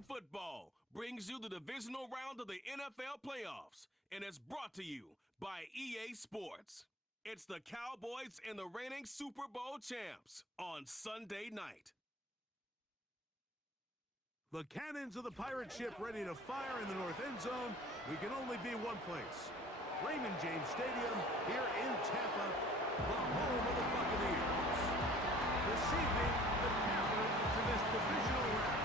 American football brings you the divisional round of the NFL playoffs, and it's brought to you by EA Sports. It's the Cowboys and the reigning Super Bowl champs on Sunday night. The cannons of the pirate ship ready to fire in the north end zone. We can only be one place. Raymond James Stadium here in Tampa, the home of the Buccaneers. This evening, the capper to this divisional round.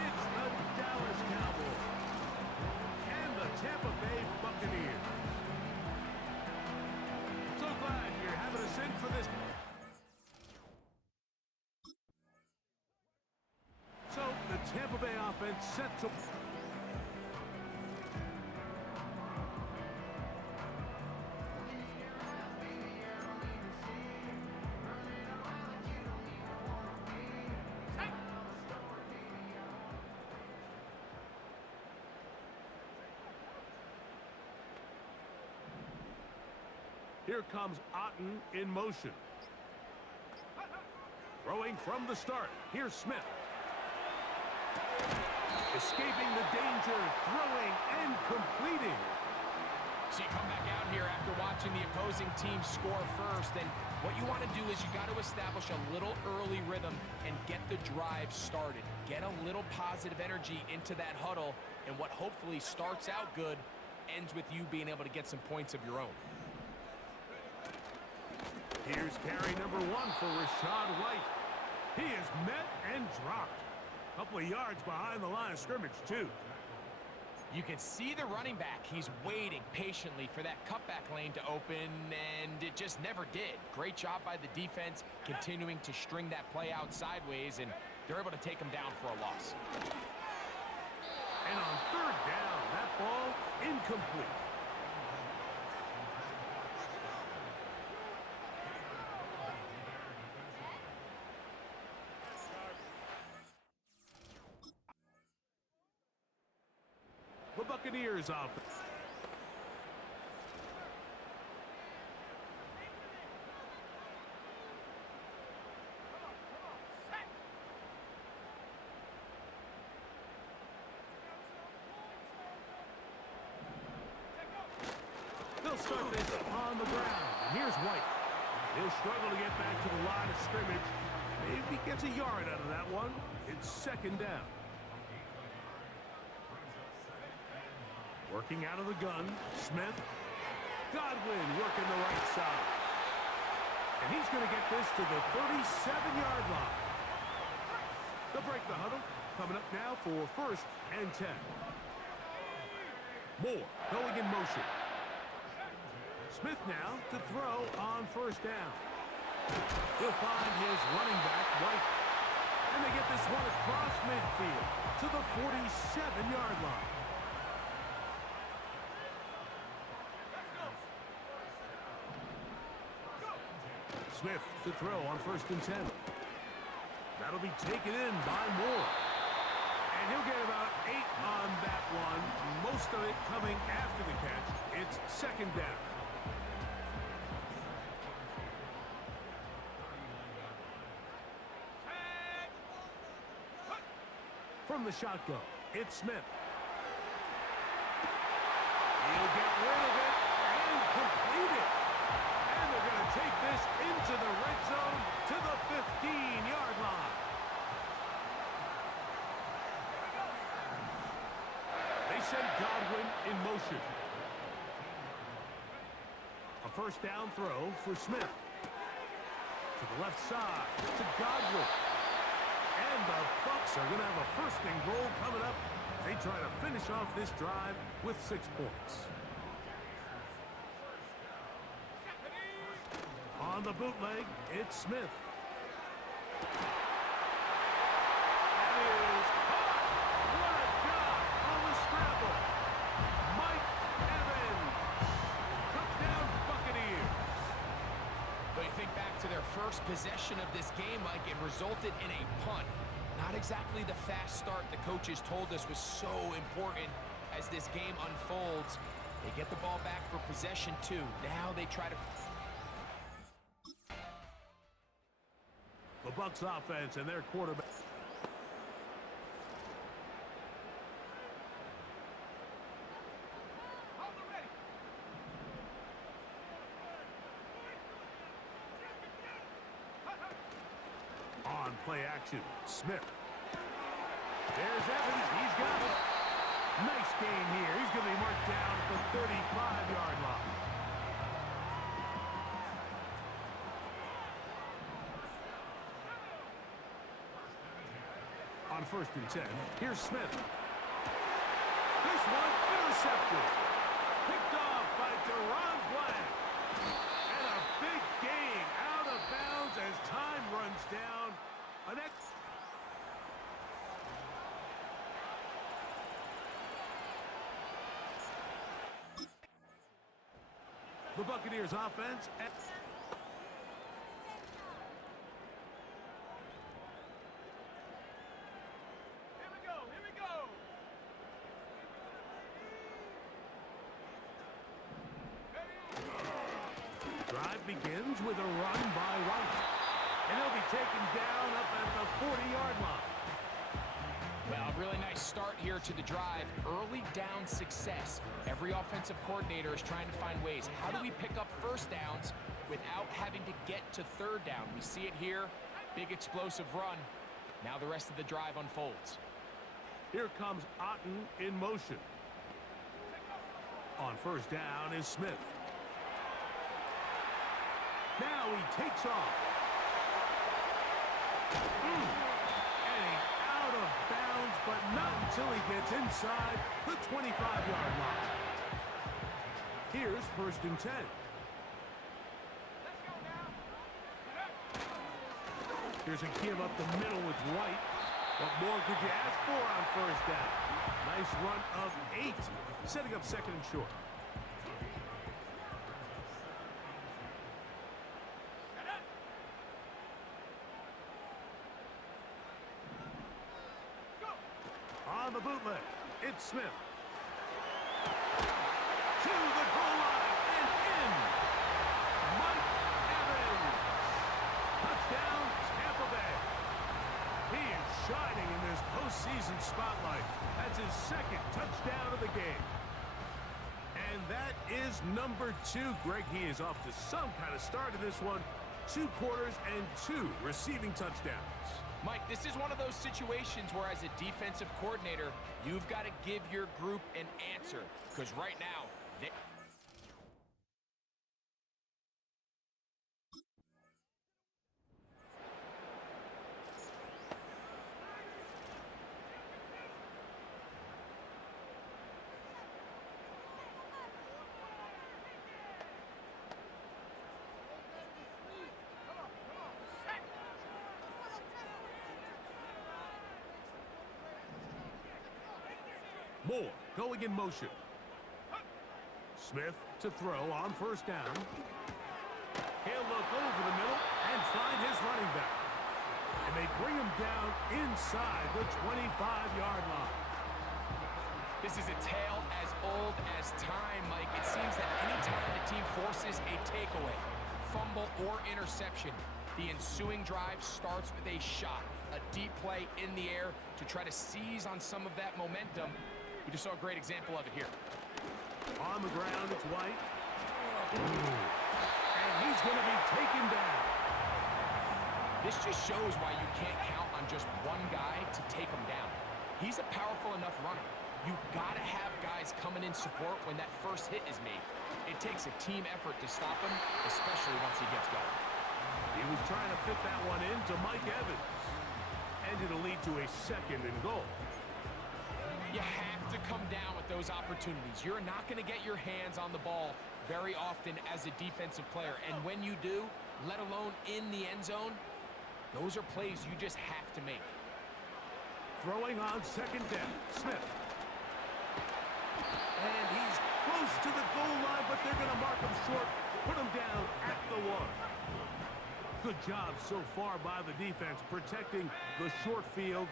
It's the Dallas Cowboys and the Tampa Bay Buccaneers. So glad you're having us in for this. So the Tampa Bay offense set to... Here comes Otten in motion. Throwing from the start. Here's Smith. Escaping the danger, throwing and completing. So you come back out here after watching the opposing team score first, and what you want to do is you got to establish a little early rhythm and get the drive started. Get a little positive energy into that huddle, and what hopefully starts out good ends with you being able to get some points of your own. Here's carry number 1 for Rashad White. He is met and dropped. A couple of yards behind the line of scrimmage, too. You can see the running back. He's waiting patiently for that cutback lane to open, and it just never did. Great job by the defense continuing to string that play out sideways, and they're able to take him down for a loss. And on third down, that ball incomplete. The Buccaneers offense. They'll start this on the ground. And here's White. He'll struggle to get back to the line of scrimmage. Maybe gets a yard out of that one. It's second down. Working out of the gun, Smith. Godwin working the right side. And he's going to get this to the 37-yard line. They'll break the huddle. Coming up now for first and 10. Moore going in motion. Smith now to throw on first down. He'll find his running back, White. And they get this one across midfield to the 47-yard line. Smith to throw on first and 10. That'll be taken in by Moore. And he'll get about 8 on that one. Most of it coming after the catch. It's second down. From the shotgun, it's Smith. He'll get rid of it and complete it. And they're going to take this into the red zone to the 15-yard line. They send Godwin in motion. A first down throw for Smith. To the left side, to Godwin. And the Bucs are going to have a first and goal coming up. They try to finish off this drive with 6 points. On the bootleg, it's Smith. And he is caught. What a job on the scramble. Mike Evans. Touchdown Buccaneers. But you think back to their first possession of this game, Mike, it resulted in a punt. Not exactly the fast start the coaches told us was so important as this game unfolds. They get the ball back for possession 2. Now they try to... The Bucs offense and their quarterback. On play action, Smith. There's Evans. He's got it. Nice gain here. He's going to be marked down at the 35-yard line. On 1st and 10, here's Smith. This one intercepted. Picked off by Deron Black. And a big gain out of bounds as time runs down. The Buccaneers offense. Drive begins with a run by White. And he'll be taken down up at the 40-yard line. Well, a really nice start here to the drive. Early down success. Every offensive coordinator is trying to find ways. How do we pick up first downs without having to get to third down? We see it here. Big explosive run. Now the rest of the drive unfolds. Here comes Otten in motion. On 1st down is Smith. Now he takes off. And he's out of bounds, but not until he gets inside the 25-yard line. Here's 1st and 10. Here's a give up the middle with White. What more could you ask for on 1st down? Nice run of 8, setting up 2nd and short. On the bootleg, it's Smith. To the goal line and in. Mike Evans. Touchdown, Tampa Bay. He is shining in this postseason spotlight. That's his 2nd touchdown of the game. And that is number 2. Greg, he is off to some kind of start in this one. 2 quarters and 2 receiving touchdowns. Mike, this is one of those situations where as a defensive coordinator, you've got to give your group an answer. Because right now, Moore going in motion. Smith to throw on 1st down. He'll look over the middle and find his running back. And they bring him down inside the 25-yard line. this is a tale as old as time, Mike. It seems that anytime the team forces a takeaway, fumble, or interception, the ensuing drive starts with a shot, a deep play in the air to try to seize on some of that momentum. We just saw a great example of it here. On the ground, it's White. And he's going to be taken down. This just shows why you can't count on just one guy to take him down. He's a powerful enough runner. You gotta have guys coming in support when that first hit is made. It takes a team effort to stop him, especially once he gets going. He was trying to fit that one into Mike Evans. And it'll lead to a 2nd and goal. You have to come down with those opportunities. You're not going to get your hands on the ball very often as a defensive player. And when you do, let alone in the end zone, those are plays you just have to make. Throwing on 2nd down, Smith. And he's close to the goal line, but they're going to mark him short, put him down at the 1. Good job so far by the defense protecting the short field.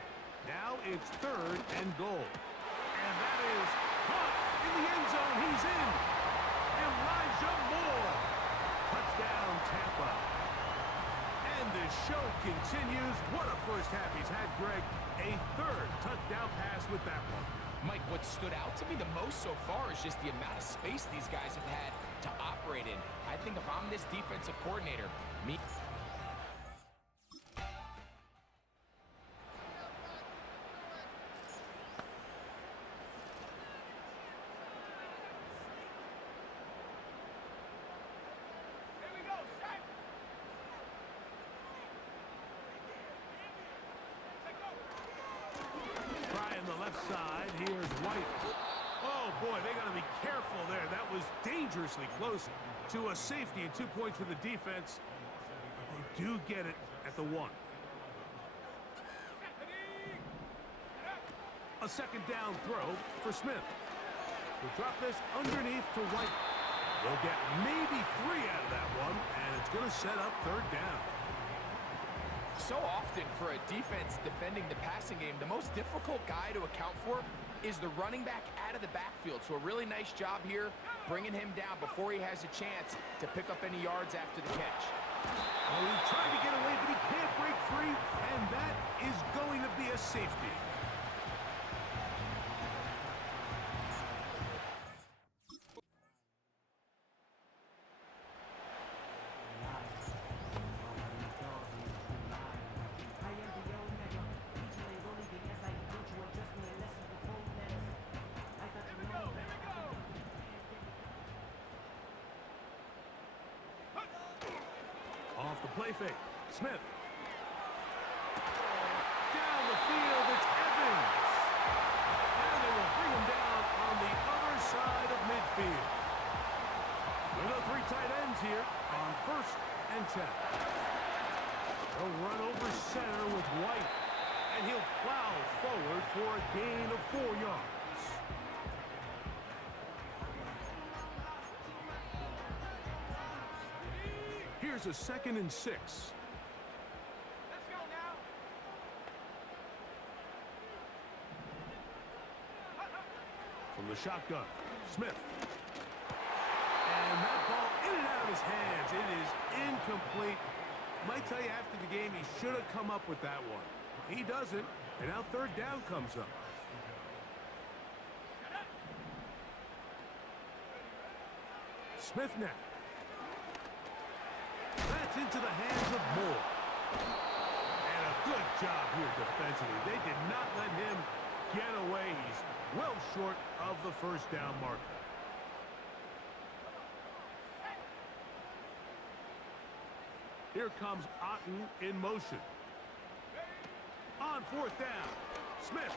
Now it's 3rd and goal. And that is caught in the end zone. He's in. Elijah Moore. Touchdown, Tampa. And the show continues. What a first half he's had, Greg. A 3rd touchdown pass with that one. Mike, what stood out to me the most so far is just the amount of space these guys have had to operate in. I think if I'm this defensive coordinator, boy, they got to be careful there. That was dangerously close to a safety and 2 points for the defense. But they do get it at the 1. A second down throw for Smith. We'll drop this underneath to White. They'll get maybe 3 out of that one, and it's going to set up third down. So often for a defense defending the passing game, the most difficult guy to account for is the running back out of the backfield. So a really nice job here bringing him down before he has a chance to pick up any yards after the catch. Well, he tried to get away, but he can't break free, and that is going to be a safety. Off the play fake. Smith. Down the field, it's Evans. And they will bring him down on the other side of midfield. We've got 3 tight ends here on 1st and 10. They'll run over center with White. And he'll plow forward for a gain of 4 yards. Here's a 2nd and 6. Let's go now. From the shotgun, Smith. And that ball in and out of his hands. It is incomplete. Might tell you after the game he should have come up with that one. He doesn't, and now third down comes up. Smith now. That's into the hands of Moore. And a good job here defensively. They did not let him get away. He's well short of the first down marker. Here comes Otten in motion. On 4th down, Smith.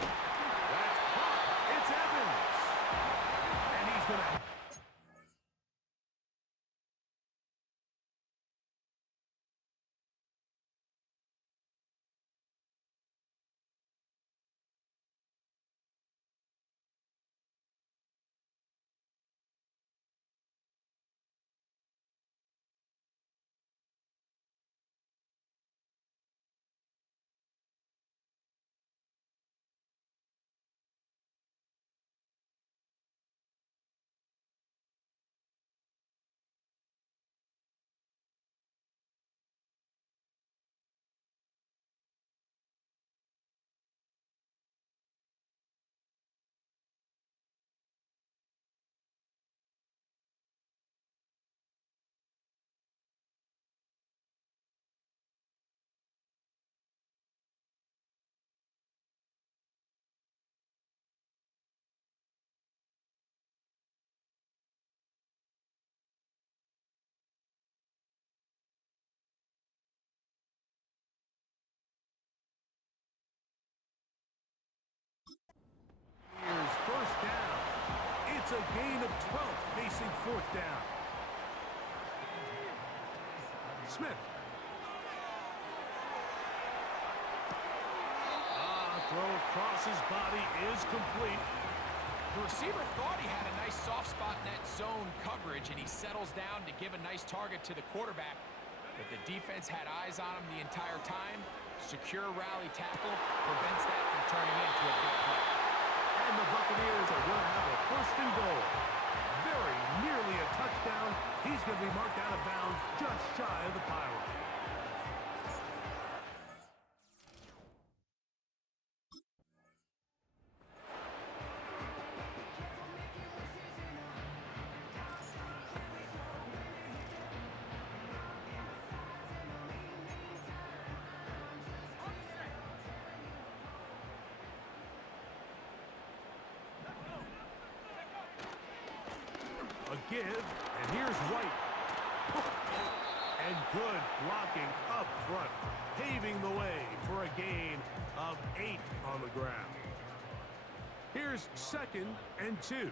That's caught. It's Evans. And he's going to... Here's 1st down. It's a gain of 12 facing 4th down. Smith. Throw across his body is complete. The receiver thought he had a nice soft spot in that zone coverage, and he settles down to give a nice target to the quarterback. But the defense had eyes on him the entire time. Secure rally tackle prevents that from turning into a big play. And the Buccaneers are going to have a 1st and goal. Very nearly a touchdown. He's going to be marked out of bounds just shy of the pylon. A give, and here's White. And good blocking up front, paving the way for a gain of 8 on the ground. Here's 2nd and 2.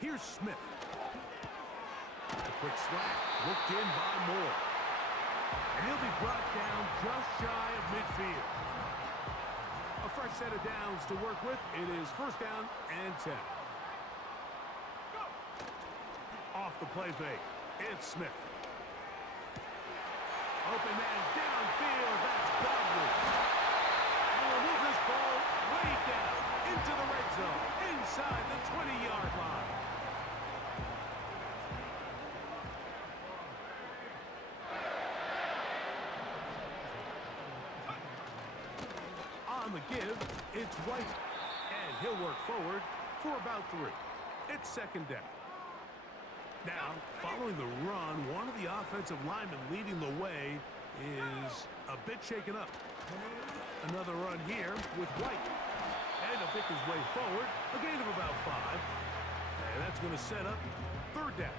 Here's Smith. A quick slap, looked in by Moore. And he'll be brought down just shy of midfield. A fresh set of downs to work with. It is 1st down and 10. Off the play fake, it's Smith. Open man downfield, that's Godwin. And we'll move this ball way down into the red zone, inside the 20-yard line. On the give, it's White. And he'll work forward for about 3. It's 2nd down. Now, following the run, one of the offensive linemen leading the way is a bit shaken up. Another run here with White. And he'll pick his way forward, a gain of about 5. And that's going to set up 3rd down.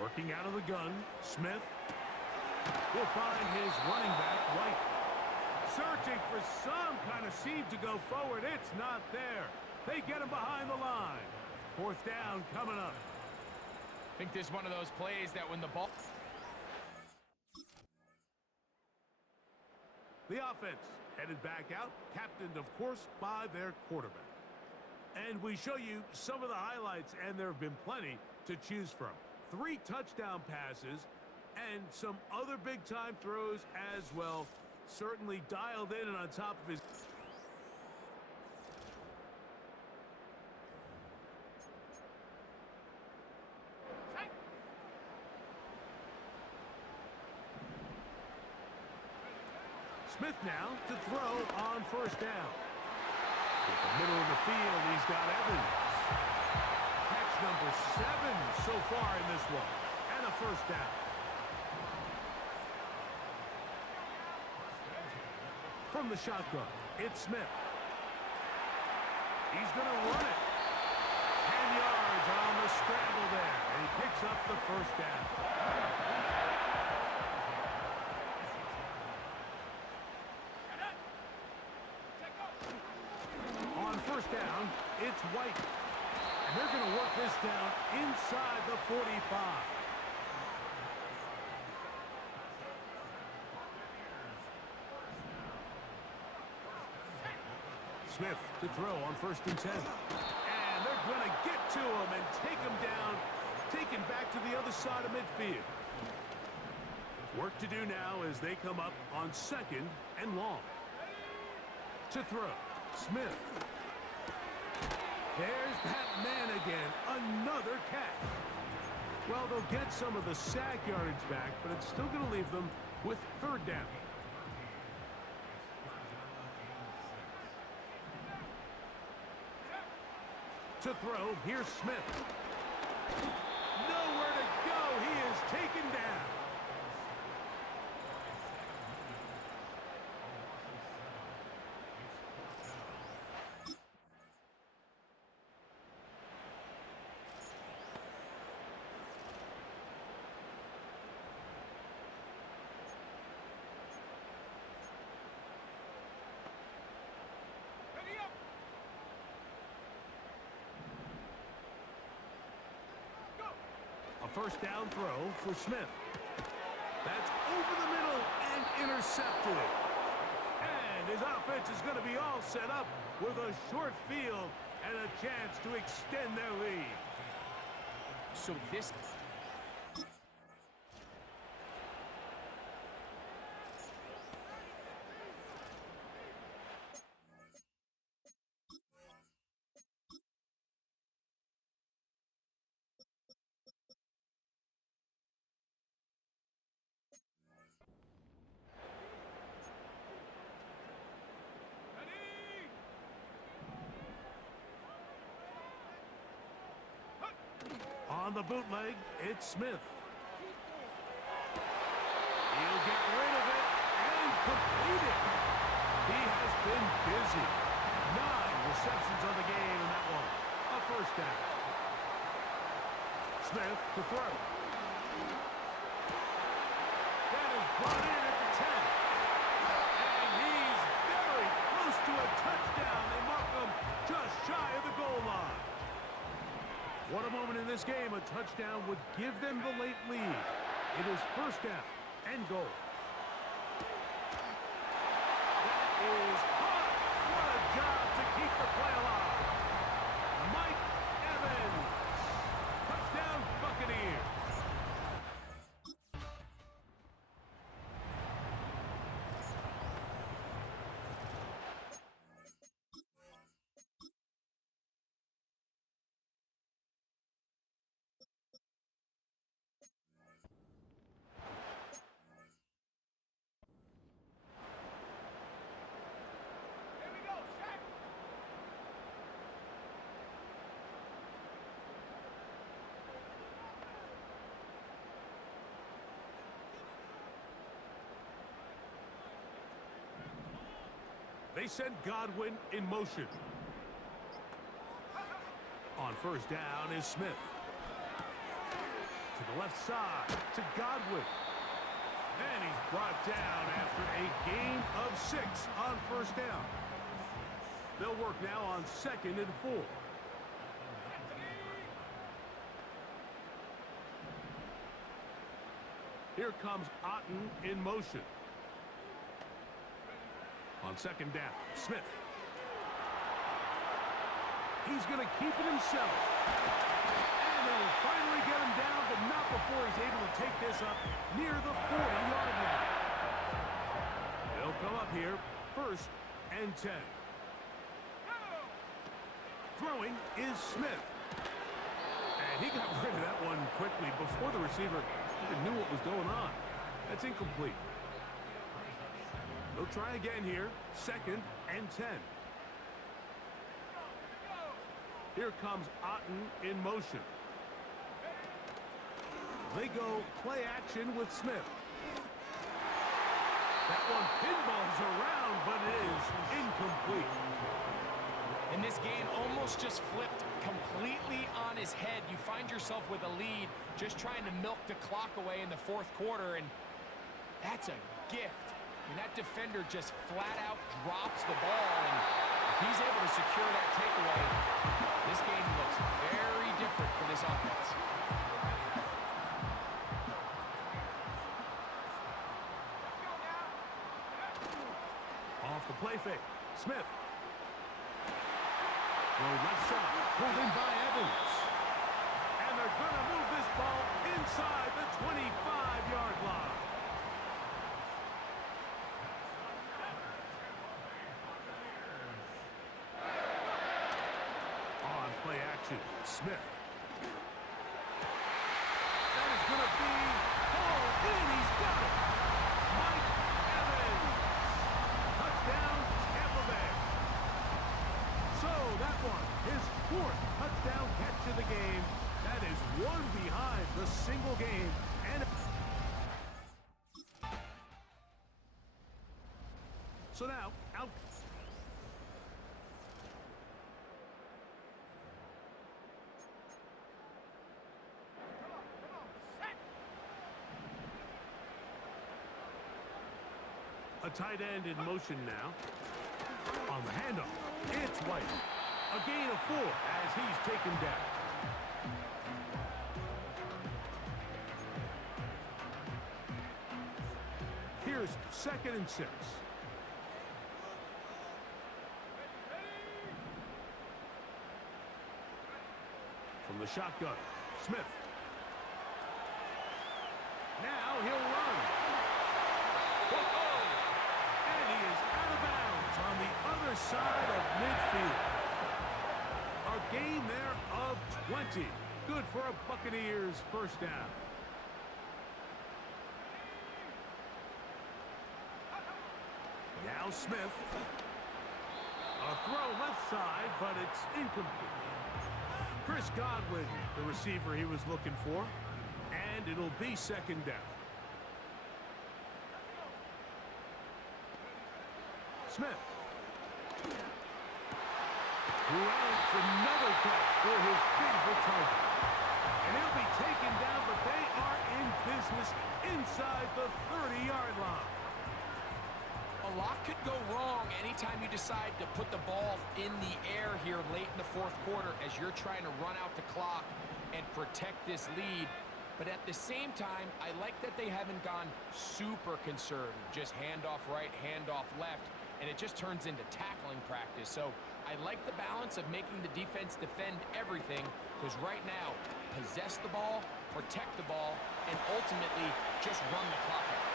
Working out of the gun, Smith will find his running back, White. Searching for some kind of seam to go forward. It's not there. They get him behind the line. 4th down coming up. I think this is one of those plays that when the ball... The offense headed back out, captained, of course, by their quarterback. And we show you some of the highlights, and there have been plenty to choose from. 3 touchdown passes and some other big-time throws as well. Certainly dialed in and on top of his... Smith now to throw on 1st down. In the middle of the field, he's got Evans. Catch number 7 so far in this one. And a 1st down. From the shotgun, it's Smith. He's going to run it. 10 yards on the scramble there. And he picks up the 1st down. On 1st down, it's White. And they're going to work this down inside the 45. Smith to throw on 1st and 10. And they're going to get to him and take him down, taken back to the other side of midfield. Work to do now as they come up on 2nd and long. To throw, Smith. There's that man again, another catch. Well, they'll get some of the sack yardage back, but it's still going to leave them with 3rd down. To throw, here's Smith. Nowhere to go, he is taken down. A 1st down throw for Smith. That's over the middle and intercepted. And his offense is going to be all set up with a short field and a chance to extend their lead. So this... On the bootleg, it's Smith. He'll get rid of it and complete it. He has been busy. 9 receptions on the game, and that one, a first down. Smith to throw. That is brought in at the 10. And he's very close to a touchdown. They mark him just shy of the goal line. What a moment in this game. A touchdown would give them the late lead. It is first down and goal. That is hot. What a job to keep the play alive. Mike Evans. Touchdown, Buccaneers. Here we go, set. They send Godwin in motion. On first down is Smith. To the left side, to Godwin. And he's brought down after a gain of 6 on first down. They'll work now on 2nd and 4. Here comes Otten in motion. On 2nd down, Smith. He's going to keep it himself. And they will finally get him down, but not before he's able to take this up near the 40-yard line. They'll come up here, 1st and 10. Throwing is Smith. And he got rid of that one quickly before the receiver even knew what was going on. That's incomplete. They'll try again here, 2nd and 10. Here comes Otten in motion. They go play action with Smith. That one pinballs around, but it is incomplete. And this game almost just flipped completely on his head. You find yourself with a lead, just trying to milk the clock away in the 4th quarter, and that's a gift. And that defender just flat out drops the ball, and if he's able to secure that takeaway, this game looks very different for this offense. Off the play fake, Smith. Throw left side, pulled in by Evans. And they're going to move this ball inside the 25-yard line. Play action, Smith. That is going to be hauled in. He's got it. Mike Evans. Touchdown, Tampa Bay. So that one, his 4th touchdown catch of the game. That is one behind the single game. And so now, out. A tight end in motion now. On the handoff, it's White. A gain of 4 as he's taken down. Here's 2nd and 6. From the shotgun, Smith. Now he'll run. And he is out of bounds on the other side of midfield. A gain there of 20. Good for a Buccaneers first down. Now Smith. A throw left side, but it's incomplete. Chris Godwin, the receiver he was looking for. And it'll be 2nd down. Smith. Who else another cut for his favorite target. And he'll be taken down, but they are in business inside the 30-yard line. A lot could go wrong anytime you decide to put the ball in the air here late in the fourth quarter as you're trying to run out the clock and protect this lead. But at the same time, I like that they haven't gone super conservative. Just handoff right, handoff left, and it just turns into tackling practice. So I like the balance of making the defense defend everything, because right now, possess the ball, protect the ball, and ultimately just run the clock out.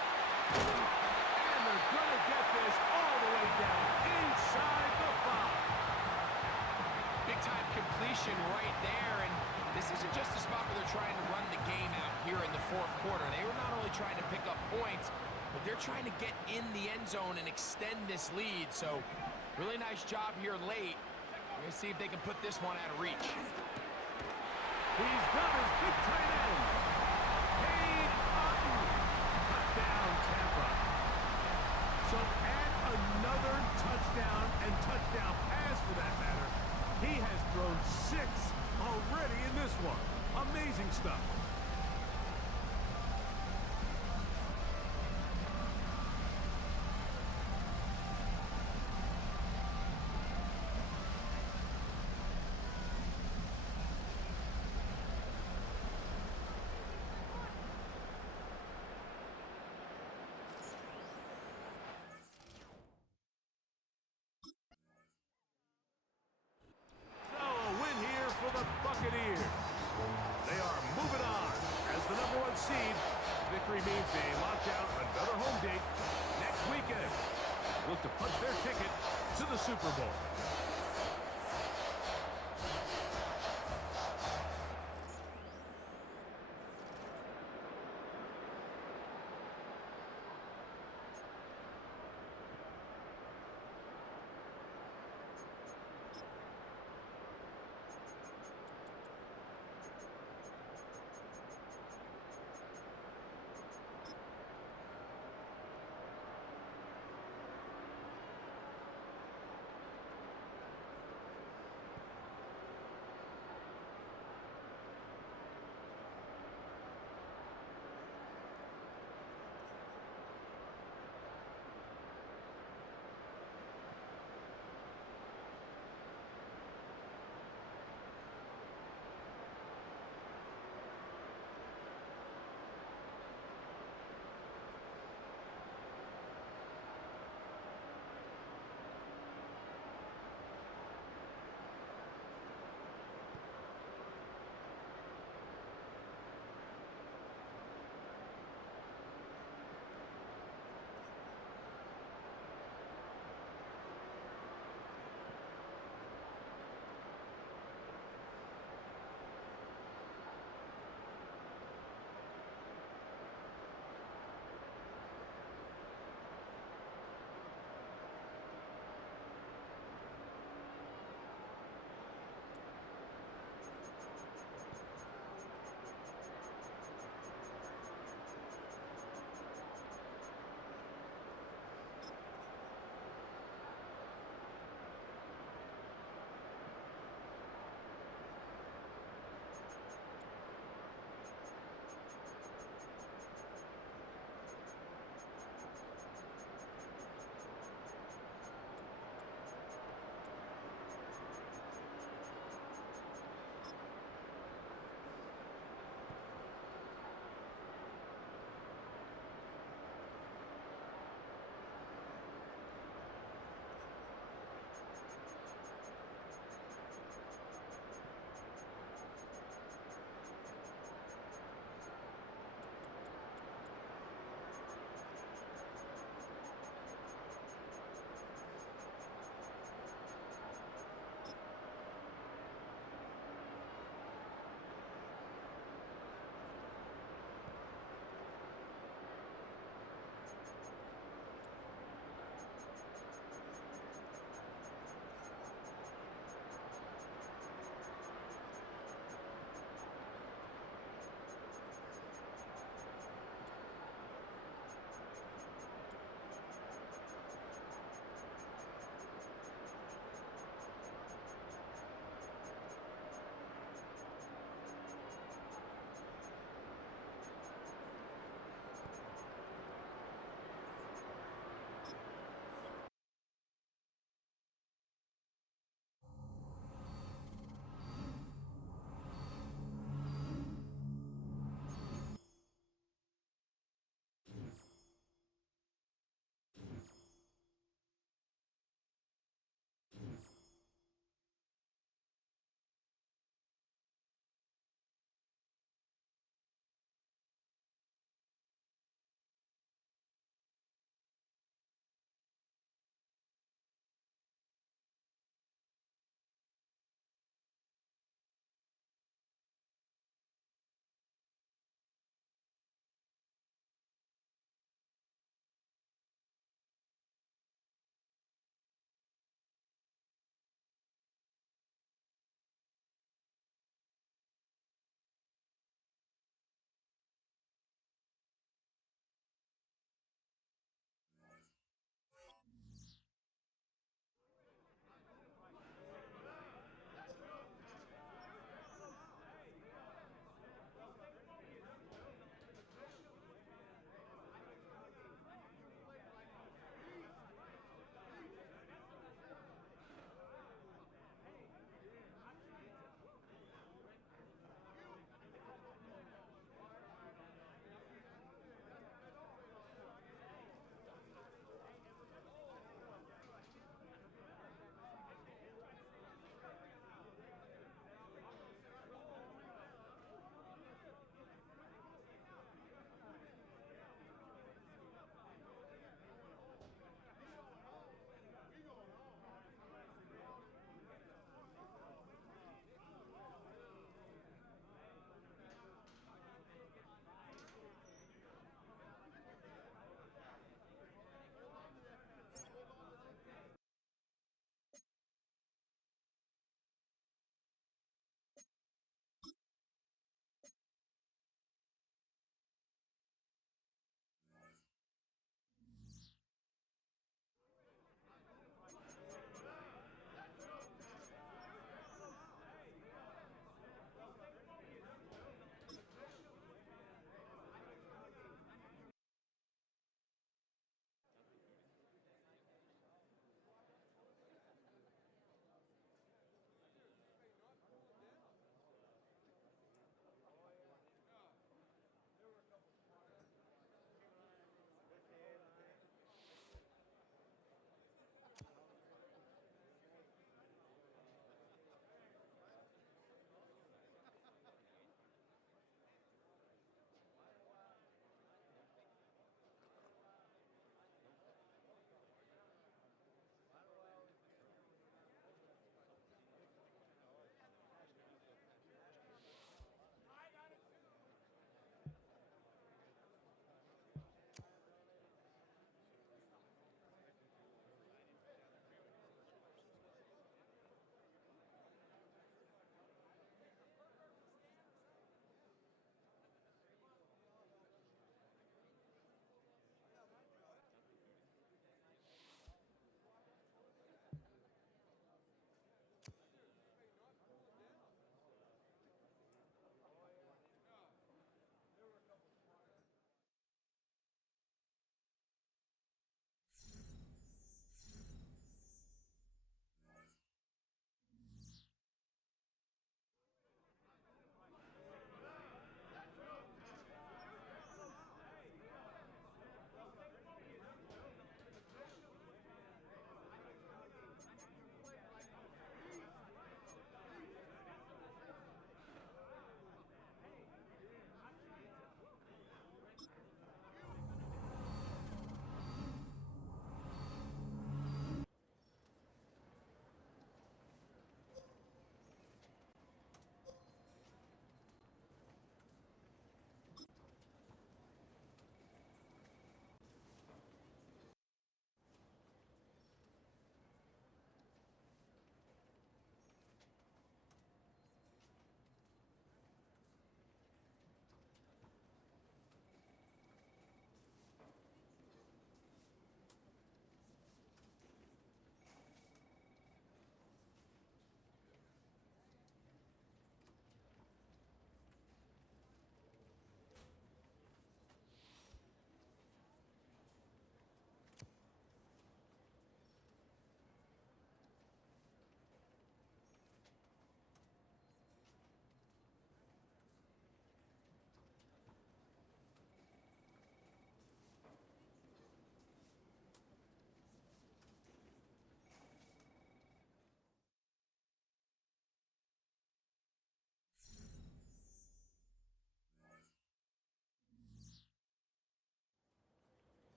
And they're going to get this all the way down inside the 5. Big-time completion right there, and this isn't just a spot where they're trying to run the game out here in the fourth quarter. They were not only trying to pick up points, but they're trying to get in the end zone and extend this lead. So really nice job here late. We're going to see if they can put this one out of reach. He's got his big tight end. Cade Otton. Touchdown, Tampa. So add another touchdown and touchdown pass for that matter. He has thrown 6 already in this one. Amazing stuff. Buccaneers. They are moving on as the #1 seed. Victory means they lock down another home date next weekend. Look to punch their ticket to the Super Bowl.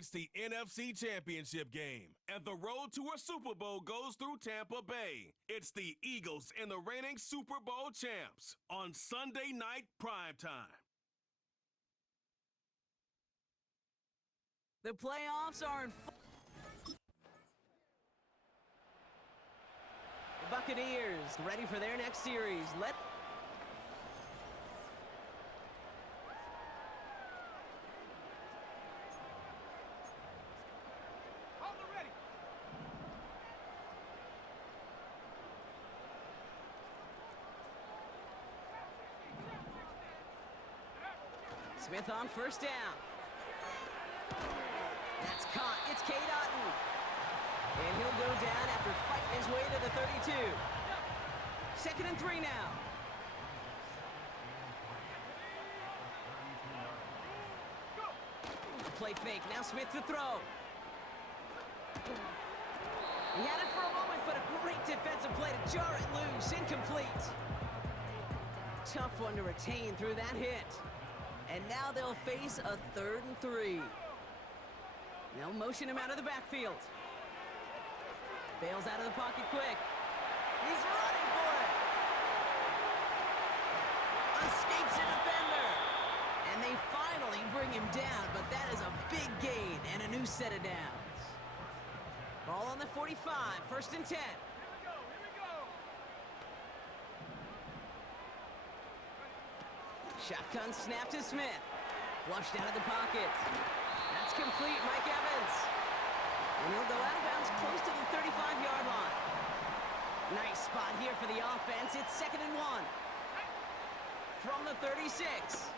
It's the NFC Championship game, and the road to a Super Bowl goes through Tampa Bay. It's the Eagles and the reigning Super Bowl champs on Sunday night primetime. The playoffs are in The Buccaneers ready for their next series. Hold it ready. Smith on first down. That's caught. It's Cade Otton. And he'll go down after fighting his way to the 32. 2nd and 3 now. Play fake. Now Smith to throw. He had it for a moment, but a great defensive play to jar it loose. Incomplete. Tough one to retain through that hit. And now they'll face a 3rd and 3. They'll motion him out of the backfield. Bails out of the pocket quick. He's running for it. Escapes a defender. And they finally bring him down, but that is a big gain and a new set of downs. Ball on the 45, 1st and 10. Here we go. Shotgun snap to Smith. Flushed out of the pocket. That's complete, Mike Evans. And he'll go out of bounds close to the 35-yard line. Nice spot here for the offense. It's 2nd and 1. From the 36.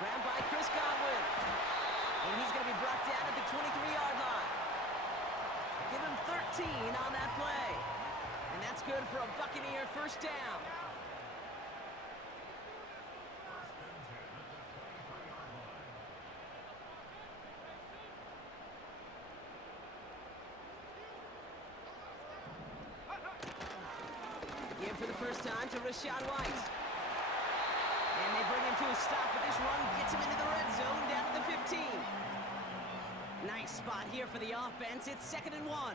Grabbed by Chris Godwin. And he's going to be brought down at the 23-yard line. Give him 13 on that play. And that's good for a Buccaneer first down. Give for the first time to Rachaad White. And they bring him to a stop, but this run gets him into the red zone down to the 15. Nice spot here for the offense. It's 2nd and 1.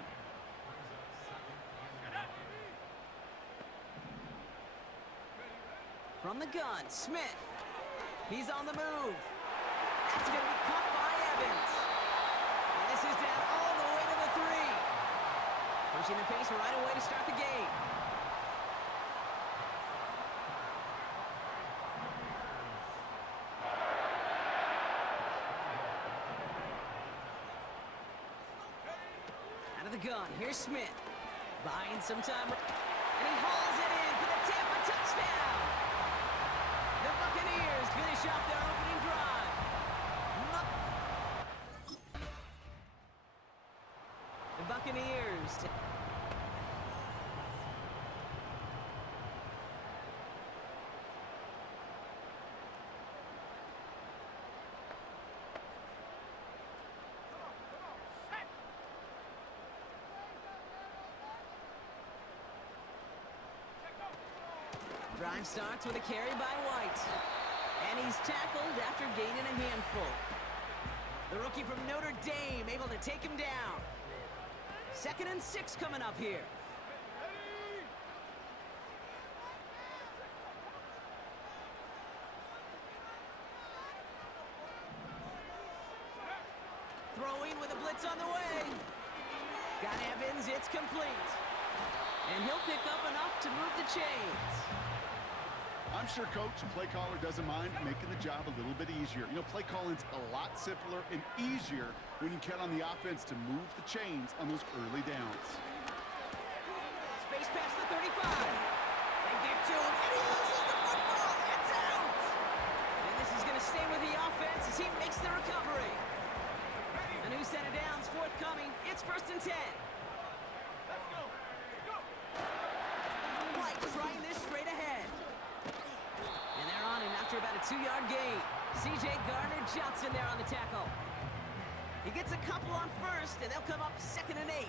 From the gun, Smith. He's on the move. That's going to be caught by Evans. And this is down all the way to the 3. Pushing the pace right away to start the game. Out of the gun, here's Smith. Buying some time. And he hauls it in for the Tampa touchdown. The Buccaneers finish off their opening drive. The Buccaneers. Drive starts with a carry by White. And he's tackled after gaining a handful. The rookie from Notre Dame able to take him down. 2nd and 6 coming up here. Throwing with a blitz on the way. Got Evans, it's complete. And he'll pick up enough to move the chains. I'm sure coach and play caller doesn't mind making the job a little bit easier. You know, play calling's a lot simpler and easier when you count on the offense to move the chains on those early downs. Space past the 35. They get to him, and he loses the football. It's out. And this is going to stay with the offense as he makes the recovery. A new set of downs forthcoming. It's 1st and 10. Let's go. White trying this straight ahead. And they're on him after about a 2-yard gain. C.J. Gardner-Johnson there on the tackle. He gets a couple on first, and they'll come up 2nd and 8.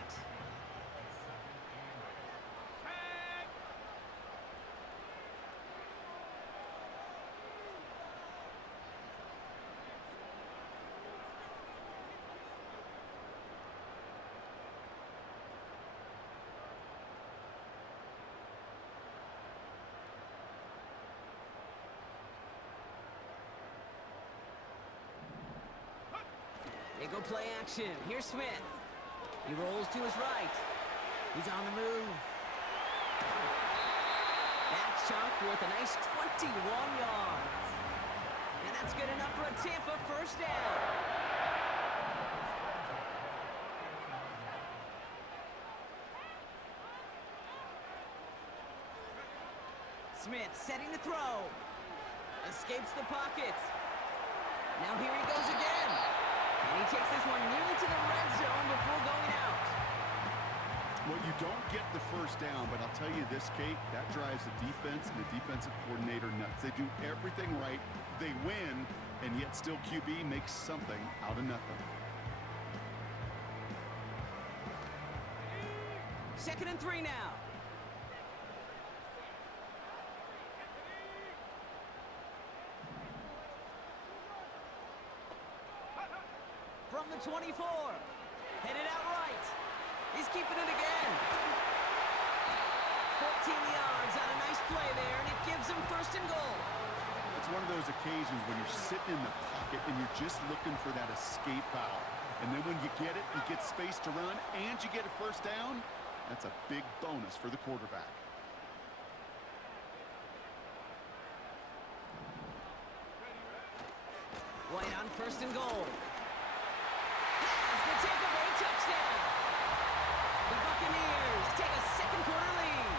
They go play action. Here's Smith. He rolls to his right. He's on the move. That chunk worth a nice 21 yards. And that's good enough for a Tampa first down. Smith setting the throw. Escapes the pocket. Now here he goes again. And he takes this one nearly to the red zone before going out. Well, you don't get the first down, but I'll tell you this, Kate, that drives the defense and the defensive coordinator nuts. They do everything right. They win, and yet still QB makes something out of nothing. 2nd and 3 now. From the 24. Headed out right. He's keeping it again. 14 yards on a nice play there, and it gives him 1st and goal. It's one of those occasions when you're sitting in the pocket and you're just looking for that escape valve. And then when you get it, you get space to run, and you get a first down. That's a big bonus for the quarterback. White on 1st and goal. Has the Tampa Bay touchdown. The Buccaneers take a second quarter lead.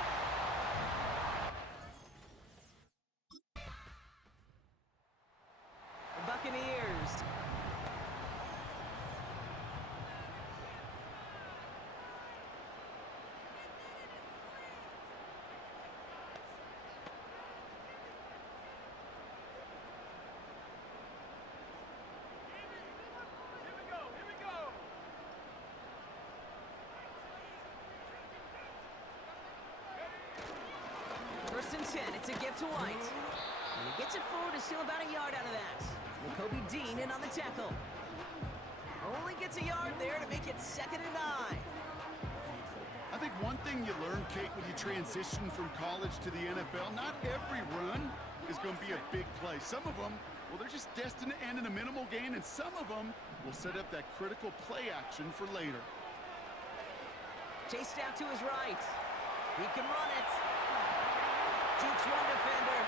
The Buccaneers. Here we go. 1st and 10. It's a gift to White. And he gets it forward to steal about a yard out of that. Kobe Dean in on the tackle. Only gets a yard there to make it 2nd and 9. I think one thing you learn, Kate, when you transition from college to the NFL, not every run is going to be a big play. Some of them, well, they're just destined to end in a minimal gain, and some of them will set up that critical play action for later. Chased out to his right. He can run it. Jukes one defender.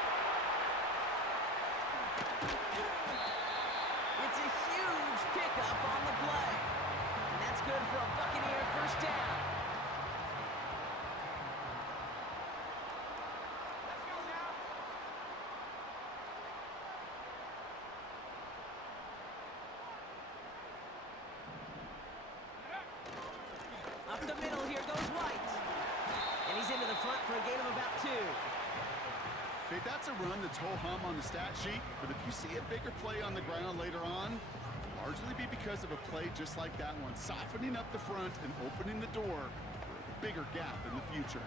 It's a huge pickup on the play. And that's good for a Buccaneer first down. Let's go now. Up the middle, here goes White. And he's into the front for a gain of about 2. Okay, that's a run that's ho-hum on the stat sheet, but if you see a bigger play on the ground later on, largely be because of a play just like that one, softening up the front and opening the door for a bigger gap in the future.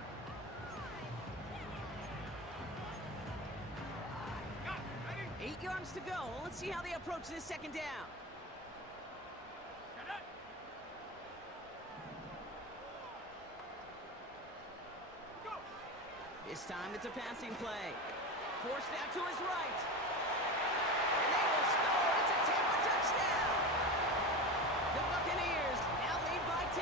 Got it. Ready? 8 yards to go. Let's see how they approach this 2nd down. Set it. Go. This time it's a passing play. Forced out to his right. And they will score. It's a Tampa touchdown. The Buccaneers now lead by 10.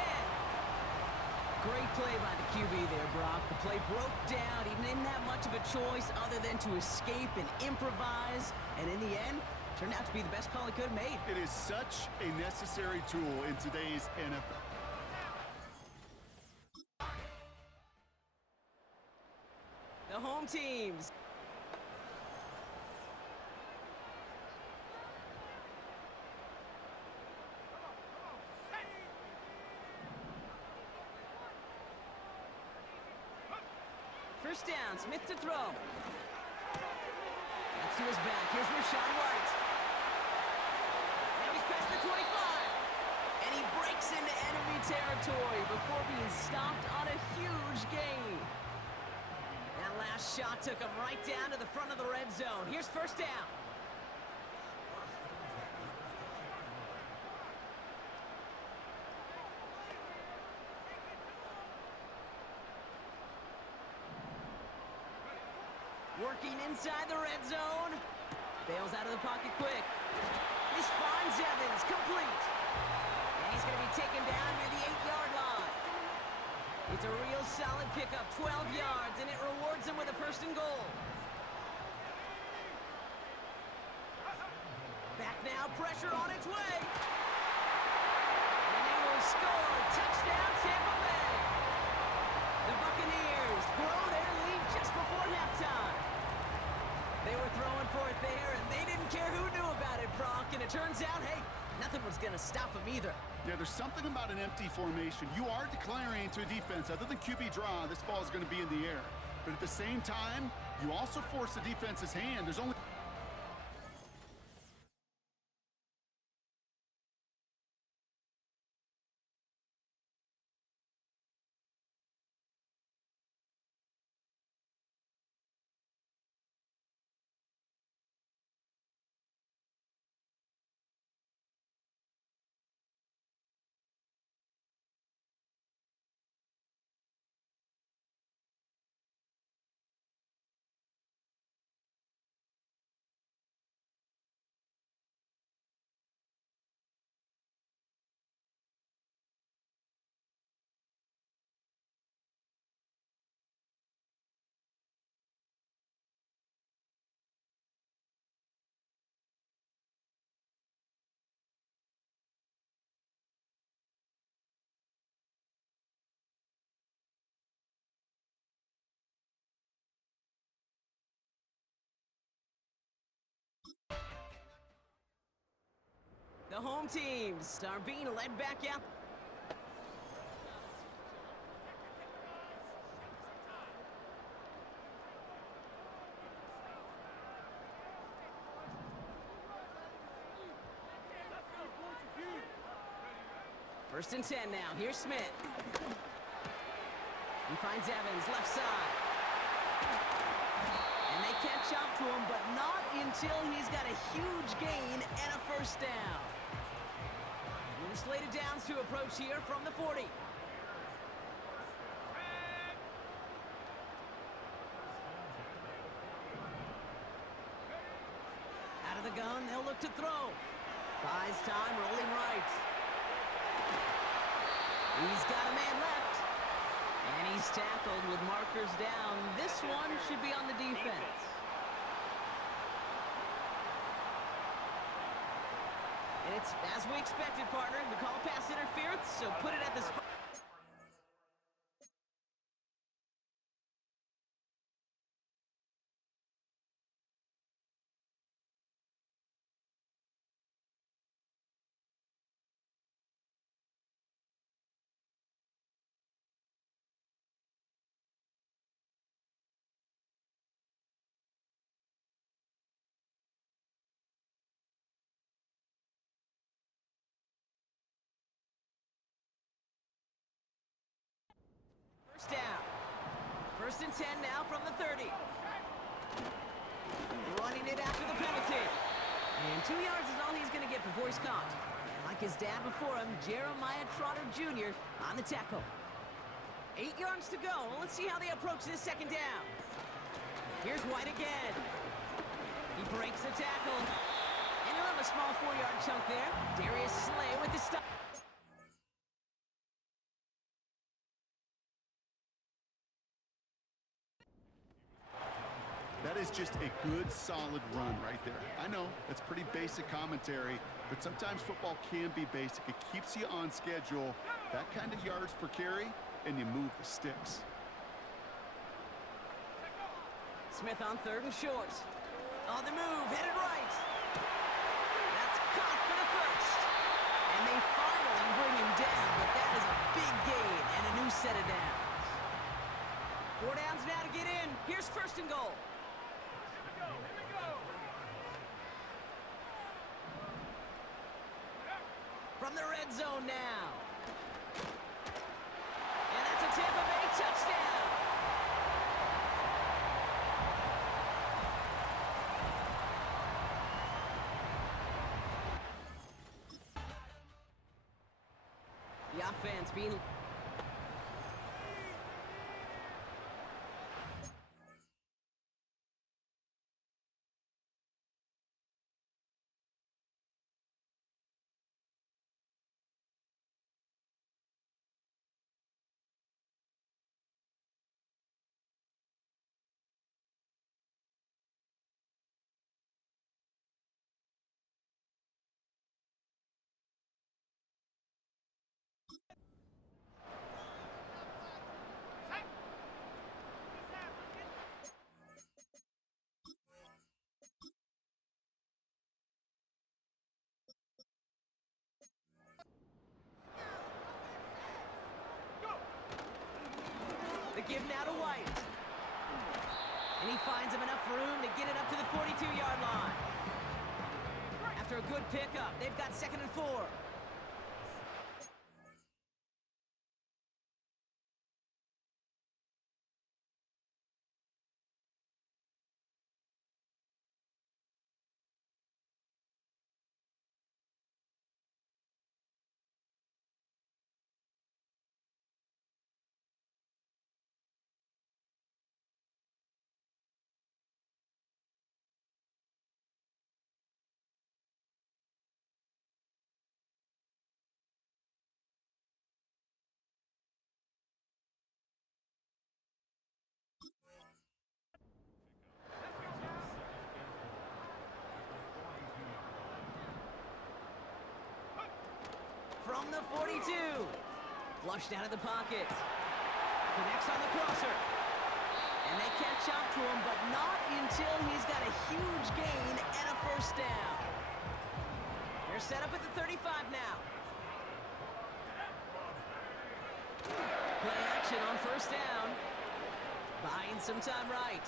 Great play by the QB there, Brock. The play broke down. He didn't have much of a choice other than to escape and improvise. And in the end, turned out to be the best call he could have made. It is such a necessary tool in today's NFL. The home teams. First down, Smith to throw. That's to his back. Here's Rashawn White. Now he's past the 25. And he breaks into enemy territory before being stopped on a huge gain. That last shot took him right down to the front of the red zone. Here's first down. Working inside the red zone. Bails out of the pocket quick. This finds Evans, complete. And he's going to be taken down near the 8-yard line. It's a real solid pickup, 12 yards, and it rewards him with a first and goal. Back now, pressure on its way. And they will score. Touchdown, Tampa Bay. The Buccaneers grow their lead just before halftime. They were throwing for it there, and they didn't care who knew about it, Brock. And it turns out, hey, nothing was going to stop them either. Yeah, there's something about an empty formation. You are declaring to a defense, other than QB draw, this ball is going to be in the air. But at the same time, you also force the defense's hand. There's only... The home teams are being led back out. First and 10 now. Here's Smith. He finds Evans, left side. And they catch up to him, but not until he's got a huge gain and a first down. We're slated downs to approach here from the 40. Out of the gun, they'll look to throw. Buys time, rolling right. He's got a man left. And he's tackled with markers down. This one should be on the defense. And it's as we expected, partner. We call pass interference, so put it at the spot. First down. First and 10 now from the 30. Running it after the penalty. And 2 yards is all he's going to get before he's caught. Like his dad before him, Jeremiah Trotter Jr. on the tackle. 8 yards to go. Let's see how they approach this second down. Here's White again. He breaks the tackle. And he'll have a small 4-yard chunk there. Darius Slay with the stop. That is just a good, solid run right there. I know, that's pretty basic commentary, but sometimes football can be basic. It keeps you on schedule, that kind of yards per carry, and you move the sticks. Smith on 3rd and short. On the move, headed right. That's caught for the first. And they finally bring him down, but that is a big gain and a new set of downs. 4 downs now to get in. Here's first and goal. From the red zone now. And that's a Tampa Bay touchdown. The offense being They give now to White. And he finds him enough room to get it up to the 42-yard line. After a good pickup, they've got 2nd and 4. From the 42. Flushed out of the pocket. Connects on the crosser. And they catch up to him, but not until he's got a huge gain and a first down. They're set up at the 35 now. Play action on first down. Buying some time right.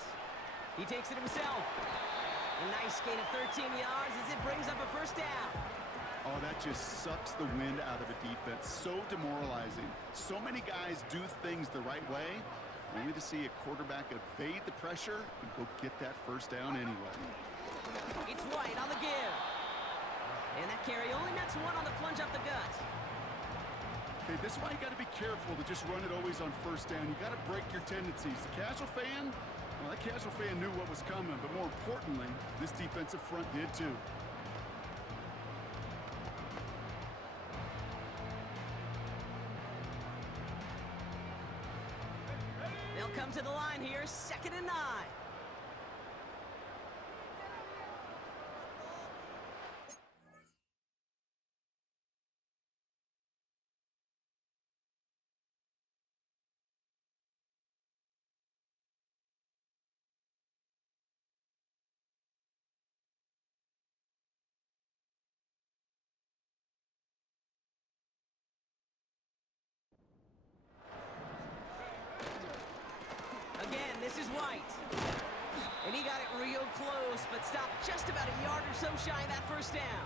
He takes it himself. A nice gain of 13 yards as it brings up a first down. Oh, that just sucks the wind out of a defense. So demoralizing. So many guys do things the right way, only to see a quarterback evade the pressure and go get that first down anyway. It's White on the give. And that carry only nets one on the plunge up the gut. Okay, this is why you got to be careful to just run it always on first down. You got to break your tendencies. The casual fan, well, that casual fan knew what was coming, but more importantly, this defensive front did too. They'll come to the line here, 2nd and 9. Again, this is White. And he got it real close, but stopped just about a yard or so shy of that first down.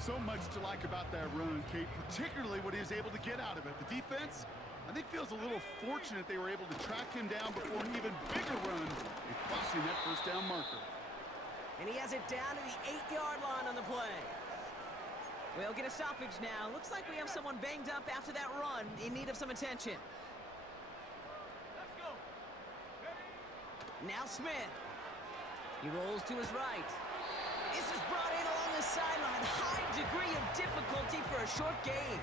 So much to like about that run, Kate, particularly what he was able to get out of it. The defense, I think, feels a little fortunate they were able to track him down before an even bigger run and crossing that first down marker. And he has it down to the 8-yard line on the play. We'll get a stoppage now. Looks like we have someone banged up after that run in need of some attention. Now Smith. He rolls to his right. This is brought in along the sideline. High degree of difficulty for a short gain.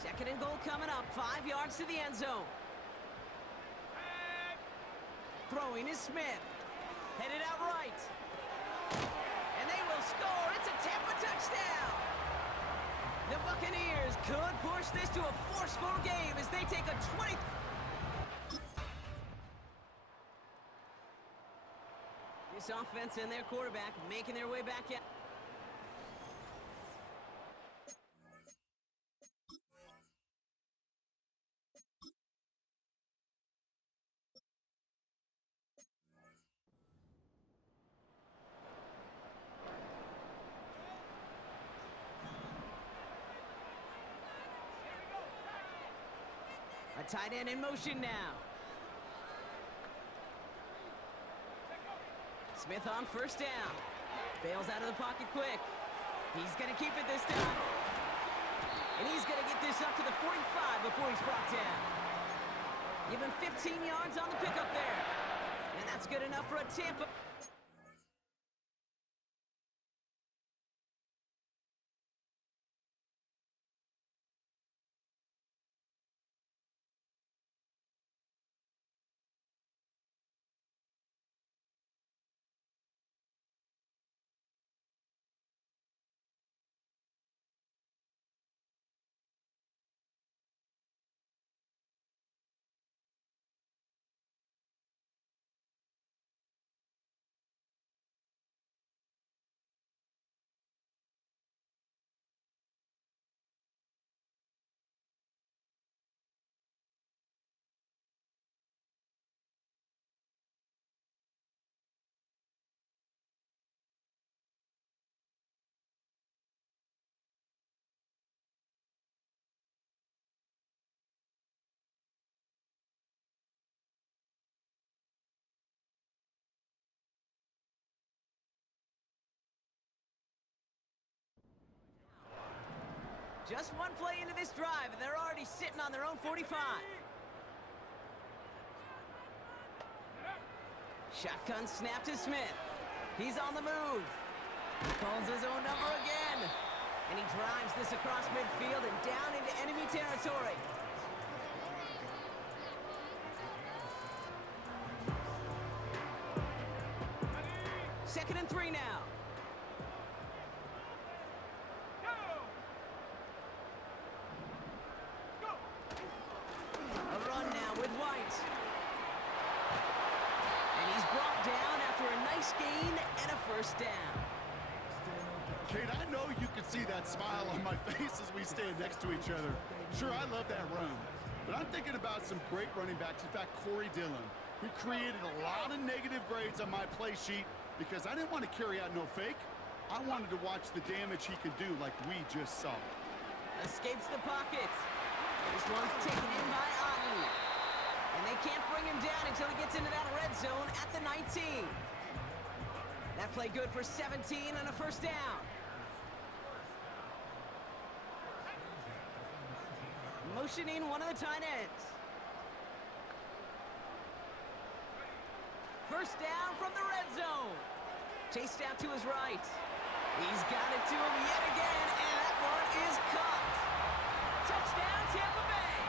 2nd and goal coming up. 5 yards to the end zone. Throwing is Smith. Headed out right. And they will score. It's a Tampa touchdown. The Buccaneers could push this to a 4-score game as they take a 20... This offense and their quarterback making their way back out. A tight end in motion now. Smith on first down. Bails out of the pocket quick. He's going to keep it this time. And he's going to get this up to the 45 before he's brought down. Give him 15 yards on the pickup there. And that's good enough for a Tampa. Just one play into this drive, and they're already sitting on their own 45. Shotgun snap to Smith. He's on the move. He calls his own number again. And he drives this across midfield and down into enemy territory. Second and 3 now. A run now with White. And he's brought down after a nice gain and a first down. Kate, I know you can see that smile on my face as we stand next to each other. Sure, I love that run. But I'm thinking about some great running backs. In fact, Corey Dillon, who created a lot of negative grades on my play sheet because I didn't want to carry out no fake. I wanted to watch the damage he could do like we just saw. Escapes the pocket. This one's taken in by Otten. And they can't bring him down until he gets into that red zone at the 19. That play good for 17 and a first down. Motioning one of the tight ends. First down from the red zone. Chased out to his right. He's got it to him yet again, and that one is caught. Touchdown, Tampa Bay.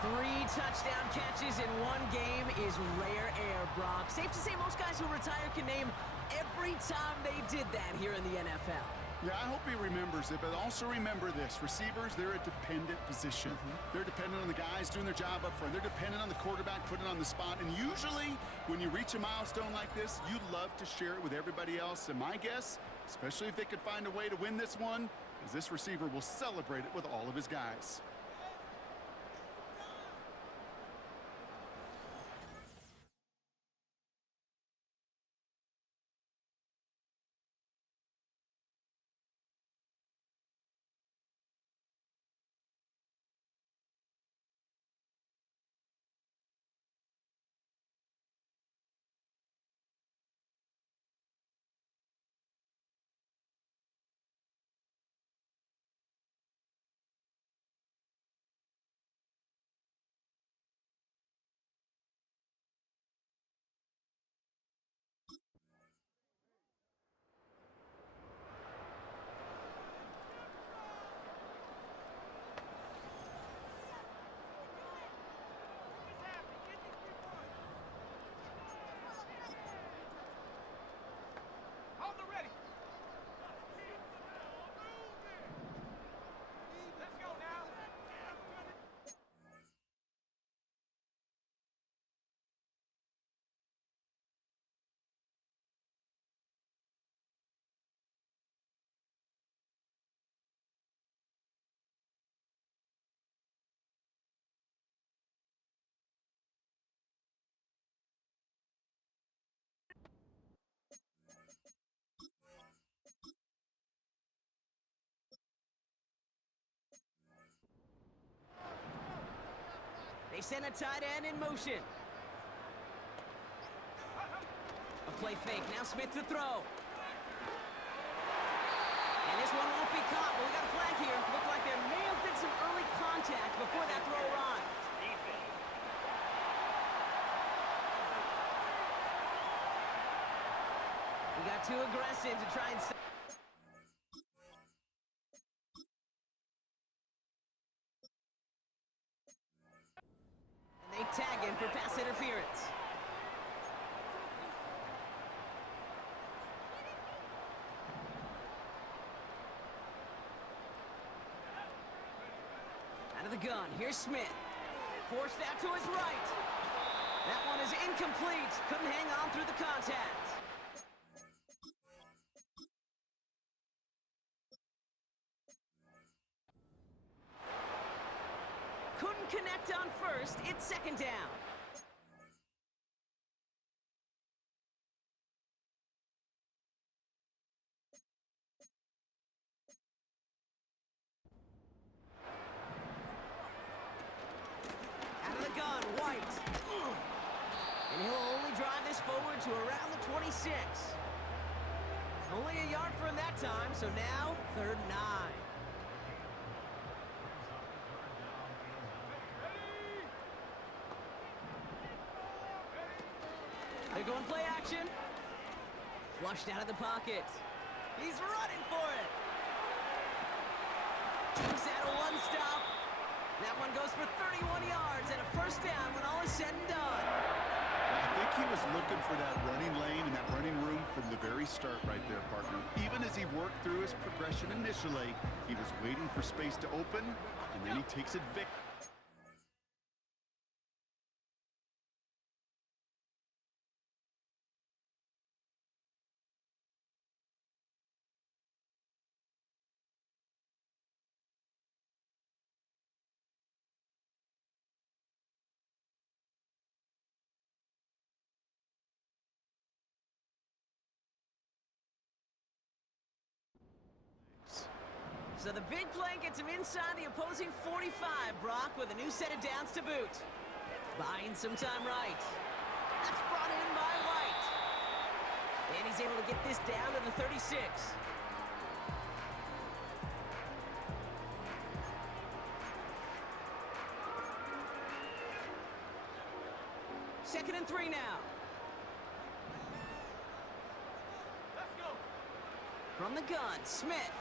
3 touchdown catches in one game is rare air, Brock. Safe to say most guys who retire can name every time they did that here in the NFL. Yeah, I hope he remembers it, but also remember this. Receivers, they're a dependent position. They're dependent on the guys doing their job up front. They're dependent on the quarterback putting it on the spot. And usually, when you reach a milestone like this, you love to share it with everybody else. And my guess, especially if they could find a way to win this one, is this receiver will celebrate it with all of his guys. Hold the ready. Let's go now. They send a tight end in motion. A play fake. Now Smith to throw. And this one won't be caught, but we got a flag here. Looked like there may have been some early contact before that throw arrived. He got too aggressive to try and... They tag him for pass interference. Out of the gun, here's Smith. Forced out to his right. That one is incomplete. Couldn't hang on through the contact. Couldn't connect on first. It's second down. Out of the gun, White. And he'll only drive this forward to around the 26. Only a yard for him that time, so now 3rd and 9. going play action. Flushed out of the pocket. He's running for it. Takes out a one stop. That one goes for 31 yards and a first down when all is said and done. I think he was looking for that running lane and that running room from the very start right there, partner. Even as he worked through his progression initially, he was waiting for space to open, and then he takes advantage. So the big play gets him inside the opposing 45, Brock, with a new set of downs to boot. Buying some time right. That's brought in by White. And he's able to get this down to the 36. Second and 3 now. Let's go. From the gun, Smith.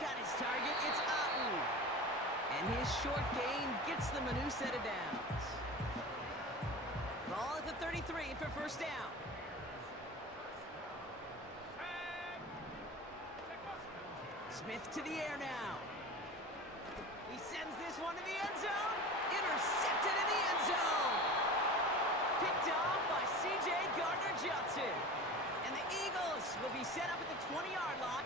Got his target, it's Otten. And his short gain gets them a new set of downs. Ball at the 33 for first down. Smith to the air now. He sends this one to the end zone. Intercepted in the end zone. Picked off by C.J. Gardner-Johnson. And the Eagles will be set up at the 20-yard line.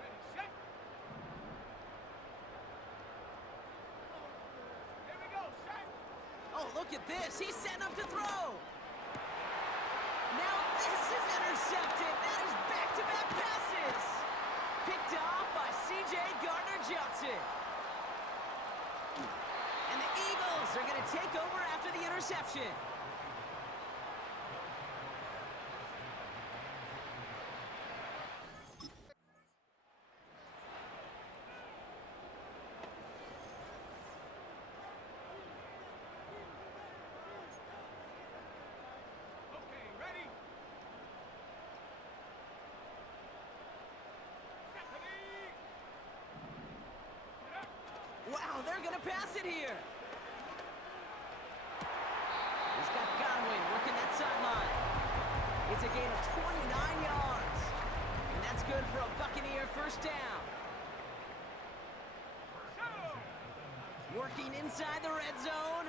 Ready, set. Here we go, set. Oh, look at this. He's setting up to throw. Now this is intercepted. That is back-to-back passes. Picked off by C.J. Gardner-Johnson. And the Eagles are going to take over after the interception. Okay, ready. Set to knee. Get up. Wow, they're going to pass it here. He's got Godwin working that sideline. It's a gain of 29 yards. And that's good for a Buccaneer first down. Working inside the red zone.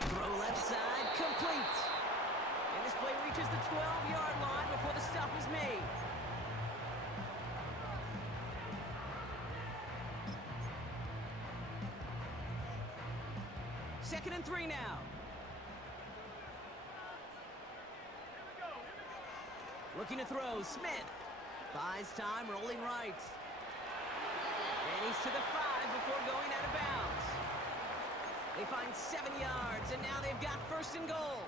Throw left side, complete. And this play reaches the 12-yard line before the stop is made. Second and 3 now. Looking to throw, Smith. Buys time, rolling right. And he's to the 5 before going out of bounds. They find 7 yards, and now they've got first and goal.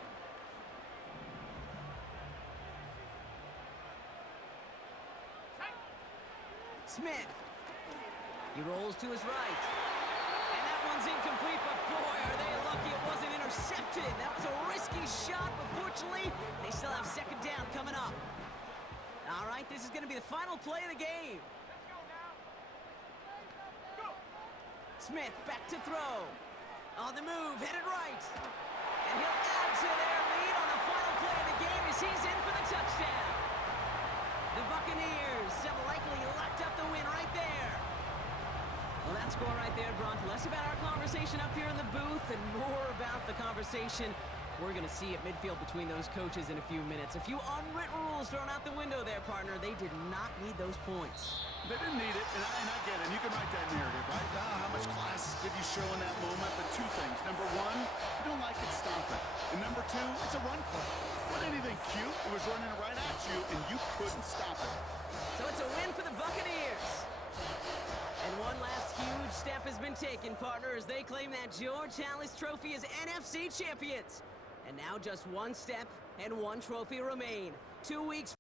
Smith. He rolls to his right. And that one's incomplete, but boy, are they lucky it wasn't intercepted. That was a risky shot, but fortunately, they still have second down coming up. All right, this is going to be the final play of the game. Let's go now. Go. Smith back to throw. On the move, headed right. And he'll add to their lead on the final play of the game as he's in for the touchdown. The Buccaneers have likely locked up the win right there. Well, that score right there, Bronk. Less about our conversation up here in the booth and more about the conversation we're going to see at midfield between those coaches in a few minutes. A few unwritten rules thrown out the window there, partner. They did not need those points. They didn't need it, and I get it. You can write that narrative, right? How much class did you show in that moment? But two things. Number one, if you don't like it, stop it. And number two, it's a run play. It wasn't anything cute. It was running right at you, and you couldn't stop it. So it's a win for the Buccaneers. And one last huge step has been Point taken, partner, as they claim that George Halas Trophy as NFC champions. And now just one step and one trophy remain. 2 weeks.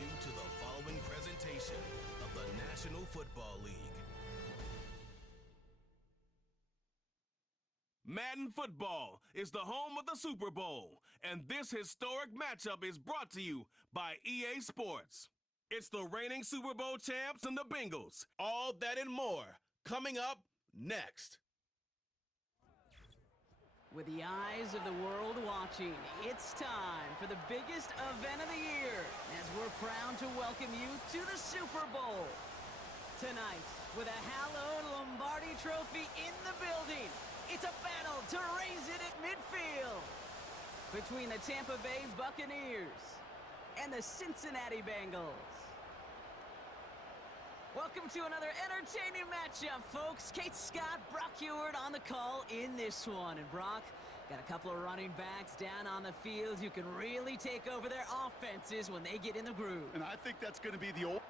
you to the following presentation of the National Football League. Madden Football is the home of the Super Bowl, and this historic matchup is brought to you by EA Sports. It's the reigning Super Bowl champs and the Bengals. All that and more coming up next. With the eyes of the world watching, it's time for the biggest event of the year as we're proud to welcome you to the Super Bowl. Tonight, with a hallowed Lombardi trophy in the building, it's a battle to raise it at midfield between the Tampa Bay Buccaneers and the Cincinnati Bengals. Welcome to another entertaining matchup, folks. Kate Scott, Brock Heward on the call in this one. And Brock, got a couple of running backs down on the field who can really take over their offenses when they get in the groove. And I think that's going to be the old...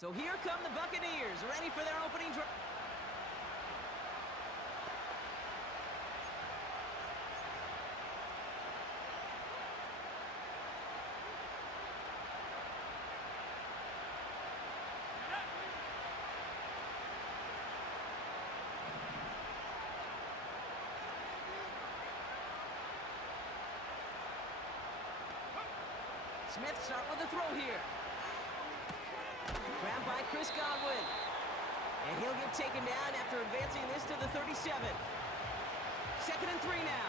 So here come the Buccaneers, ready for their opening drive. Smith start with the throw here. Grabbed by Chris Godwin. And he'll get taken down after advancing this to the 37. 2nd and 3 now.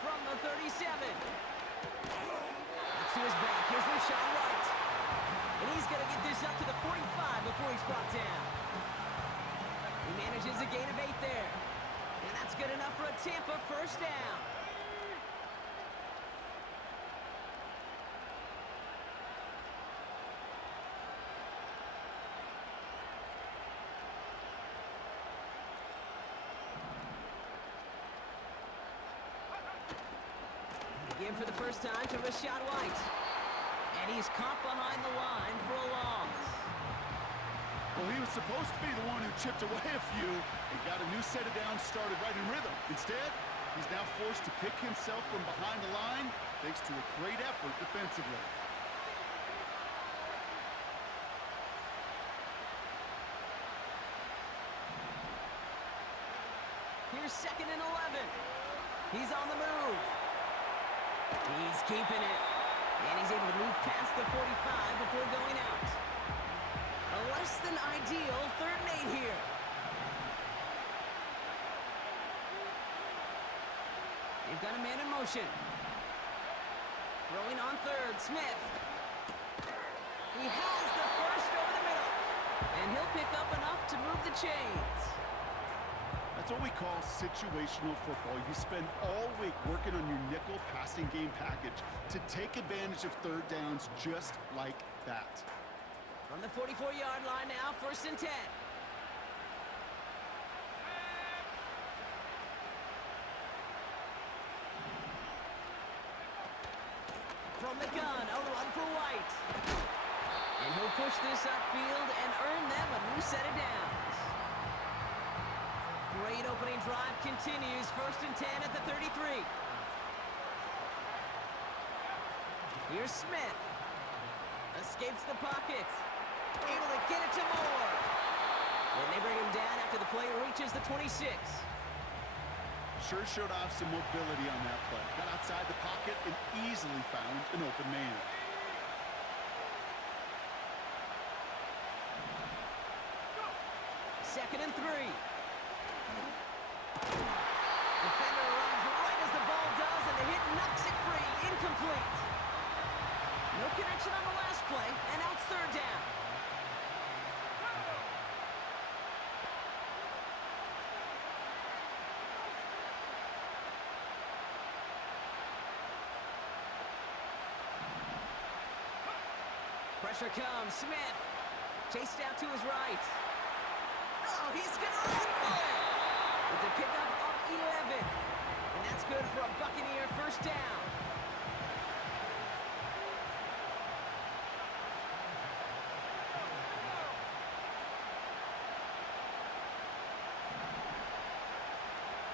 From the 37. That's to his back. Here's Rashad White. And he's going to get this up to the 45 before he's brought down. He manages a gain of 8 there. And that's good enough for a Tampa first down. Again for the first time to Rashad White. And he's caught behind the line for a loss. Well, he was supposed to be the one who chipped away a few and got a new set of downs started right in rhythm. Instead, he's now forced to pick himself from behind the line thanks to a great effort defensively. Here's 2nd and 11. He's on the move. He's keeping it. And he's able to move past the 45 before going out. A less than ideal 3rd and 8 here. They've got a man in motion. Throwing on 3rd, Smith. He has the first over the middle. And he'll pick up enough to move the chains. That's what we call situational football. You spend all week working on your nickel passing game package to take advantage of 3rd downs just like that. From the 44-yard line now, 1st and 10. From the gun, a run for White. And he'll push this upfield and earn them a new set of downs. Great opening drive continues, 1st and 10 at the 33. Here's Smith. Escapes the pocket. Able to get it to Moore. And they bring him down after the play reaches the 26. Sure showed off some mobility on that play. Got outside the pocket and easily found an open man. Second and 3. Defender runs right as the ball does, and the hit knocks it free. Incomplete. No connection on the last play, and now it's 3rd down. Pressure comes. Smith chased out to his right. Oh, he's going to run for it. It's a pickup of 11. And that's good for a Buccaneer first down.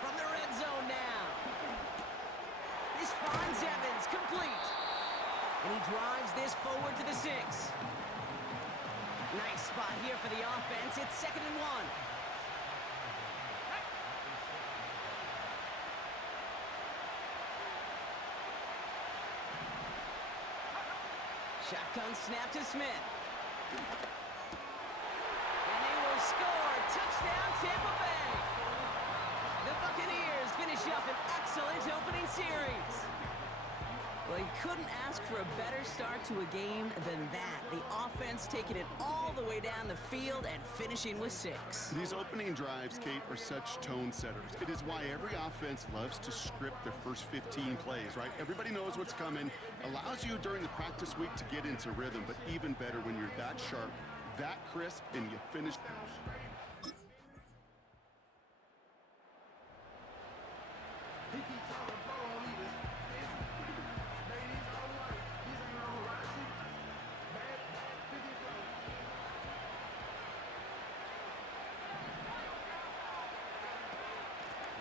From the red zone now. This finds Evans complete. And he drives this forward to the 6. Nice spot here for the offense. It's 2nd and 1. Shotgun snap to Smith. And they will score. Touchdown, Tampa Bay. The Buccaneers finish up an excellent opening series. Well, you couldn't ask for a better start to a game than that. The offense taking it all the way down the field and finishing with 6. These opening drives, Kate, are such tone setters. It is why every offense loves to script their first 15 plays, right? Everybody knows what's coming. Allows you during the practice week to get into rhythm, but even better when you're that sharp, that crisp, and you finish.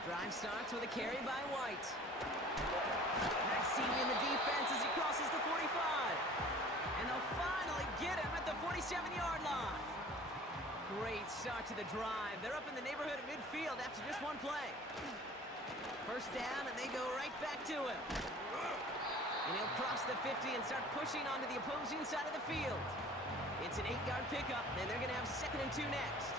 Drive starts with a carry by White. Nice seam in the defense as he crosses the 45. And they'll finally get him at the 47-yard line. Great start to the drive. They're up in the neighborhood of midfield after just one play. First down, and they go right back to him. And he'll cross the 50 and start pushing onto the opposing side of the field. It's an 8-yard pickup, and they're going to have 2nd and 2 next.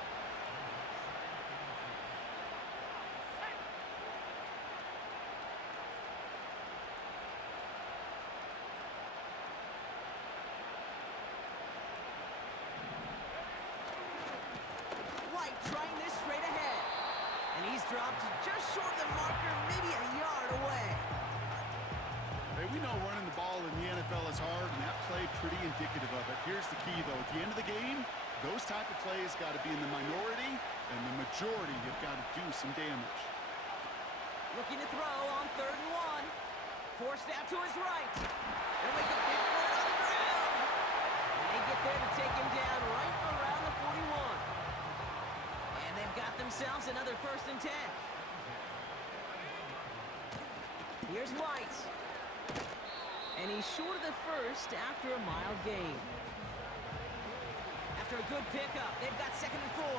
Trying this straight ahead. And he's dropped just short of the marker, maybe a yard away. Hey, we know running the ball in the NFL is hard, and that play pretty indicative of it. Here's the key, though. At the end of the game, those type of plays got to be in the minority, and the majority have got to do some damage. Looking to throw on 3rd and 1. Forced out to his right. They'll make a big play on the ground. And they get there to take him down right around the 41. They've got themselves another 1st and 10. Here's White. And he's short of the first after a mild gain. After a good pickup, they've got 2nd and 4.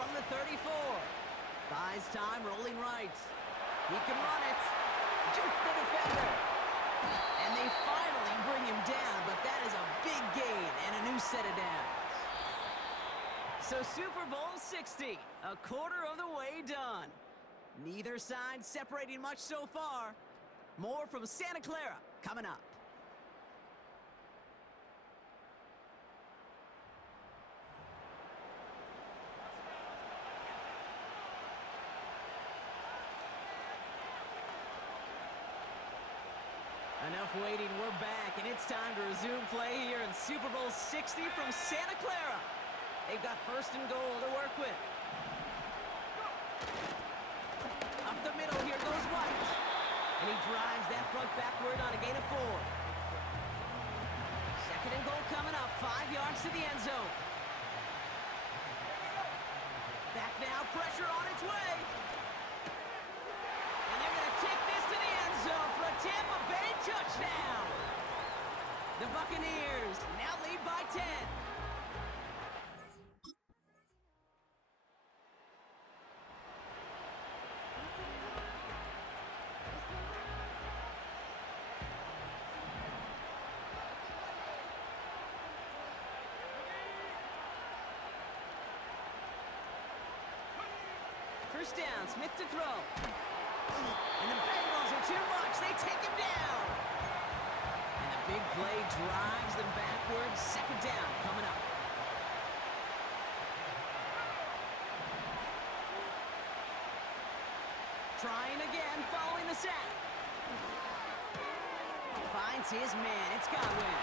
From the 34. Buys time, rolling right. He can run it. Juke the defender. And they finally bring him down, but that is a big gain and a new set of downs. So Super Bowl 60, a quarter of the way done. Neither side separating much so far. More from Santa Clara coming up. Enough waiting, we're back, and it's time to resume play here in Super Bowl 60 from Santa Clara. They've got 1st and goal to work with. Up the middle, here goes White. And he drives that front backward on a gain of 4. 2nd and goal coming up, 5 yards to the end zone. Back now, pressure on its way. And they're going to take this to the end zone for a Tampa Bay touchdown. The Buccaneers now lead by 10. First down, Smith to throw. And the Bengals are too much. They take him down. And the big play drives them backwards. 2nd down coming up. Trying again following the sack. Finds his man. It's Godwin.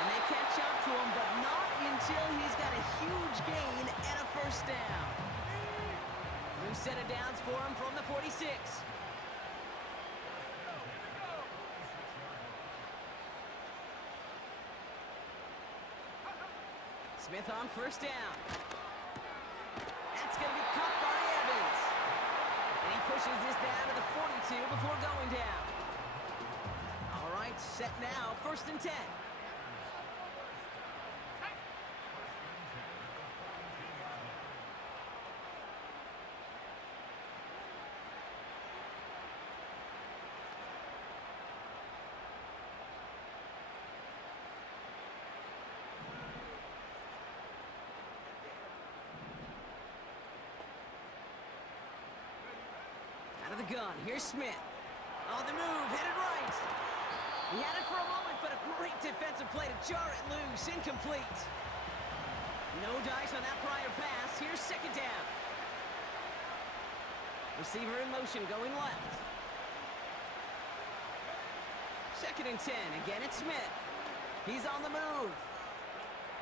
And they catch up to him, but not until he's got a huge gain and a first down. New set of downs for him from the 46. Smith on first down. That's going to be caught by Evans. And he pushes this down to the 42 before going down. All right, set now, 1st and 10. Out of the gun, here's Smith. On the move, headed right. He had it for a moment, but a great defensive play to jar it loose. Incomplete. No dice on that prior pass. Here's 2nd down. Receiver in motion, going left. 2nd and 10. Again, it's Smith. He's on the move.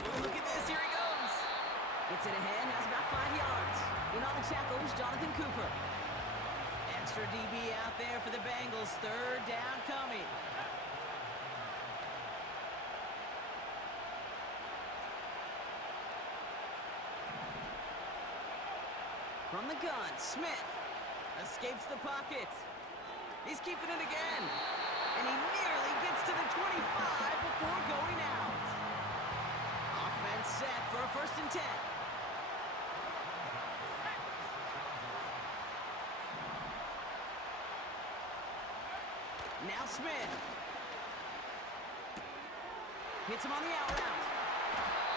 Oh, look at this. Here he goes. Gets it ahead, has about 5 yards. In on the tackle is Jonathan Cooper. Extra DB out there for the Bengals. 3rd down coming. From the gun, Smith escapes the pocket. He's keeping it again. And he nearly gets to the 25 before going out. Offense set for a 1st and 10. Now Smith. Hits him on the out route.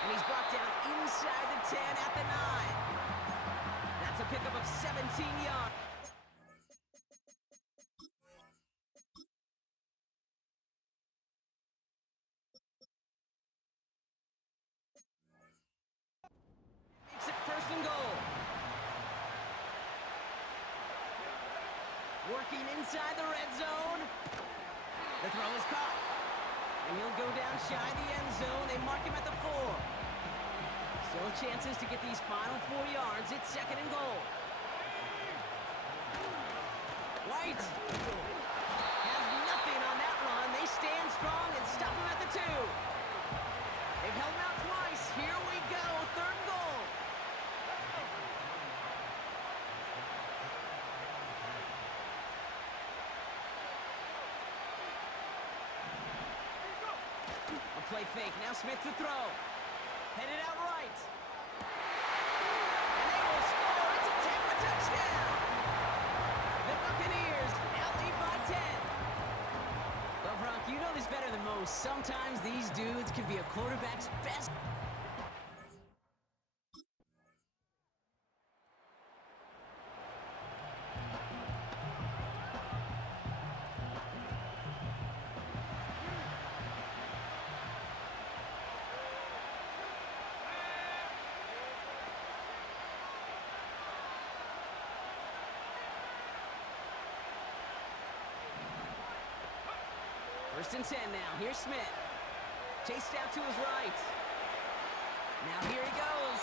And he's brought down inside the 10 at the 9. That's a pickup of 17 yards. Makes it 1st and goal. Working inside the red zone. The throw is caught. And he'll go down shy of the end zone. They mark him at the 4. Still chances to get these final 4 yards. It's 2nd and goal. White has nothing on that run. They stand strong and stop him at the 2. They've held him out twice. Here we go. 3rd and goal. A play fake. Now Smith to throw. Headed out right. And they will score. It's a Tampa touchdown. The Buccaneers now lead by 10. Well, Brock, you know this better than most. Sometimes these dudes can be a quarterback's best. First and 10 now. Here's Smith. Chased out to his right. Now here he goes.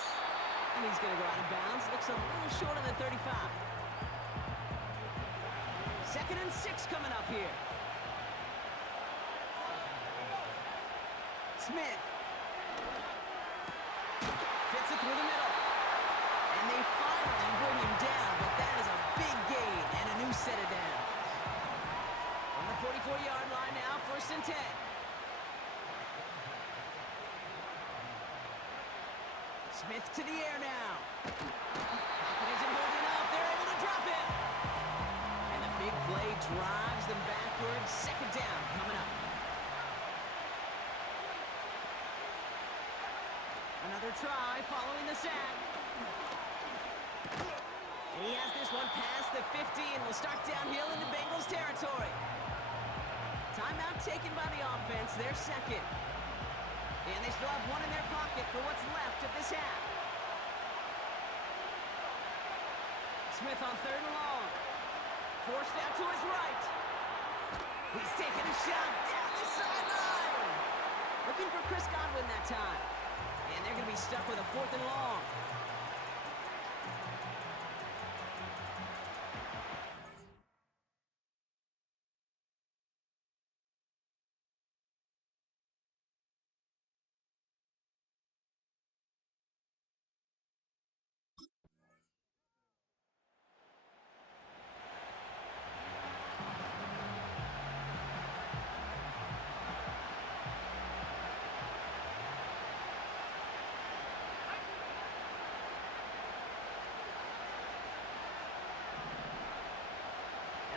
And he's going to go out of bounds. Looks a little short of the 35. 2nd and 6 coming up here. Smith. Fits it through the middle. And they finally bring him down, but that is a big gain and a new set of downs. On the 44-yard line now, 1st and 10. Smith to the air now. Pocket isn't holding up. They're able to drop it. And the big play drives them backwards. 2nd down coming up. Another try following the sack. And he has this one past the 50 and will start downhill into Bengals territory. Timeout taken by the offense, their 2nd. And they still have one in their pocket for what's left of this half. Smith on 3rd and long. Forced out to his right. He's taking a shot down the sideline. Looking for Chris Godwin that time. And they're going to be stuck with a 4th and long.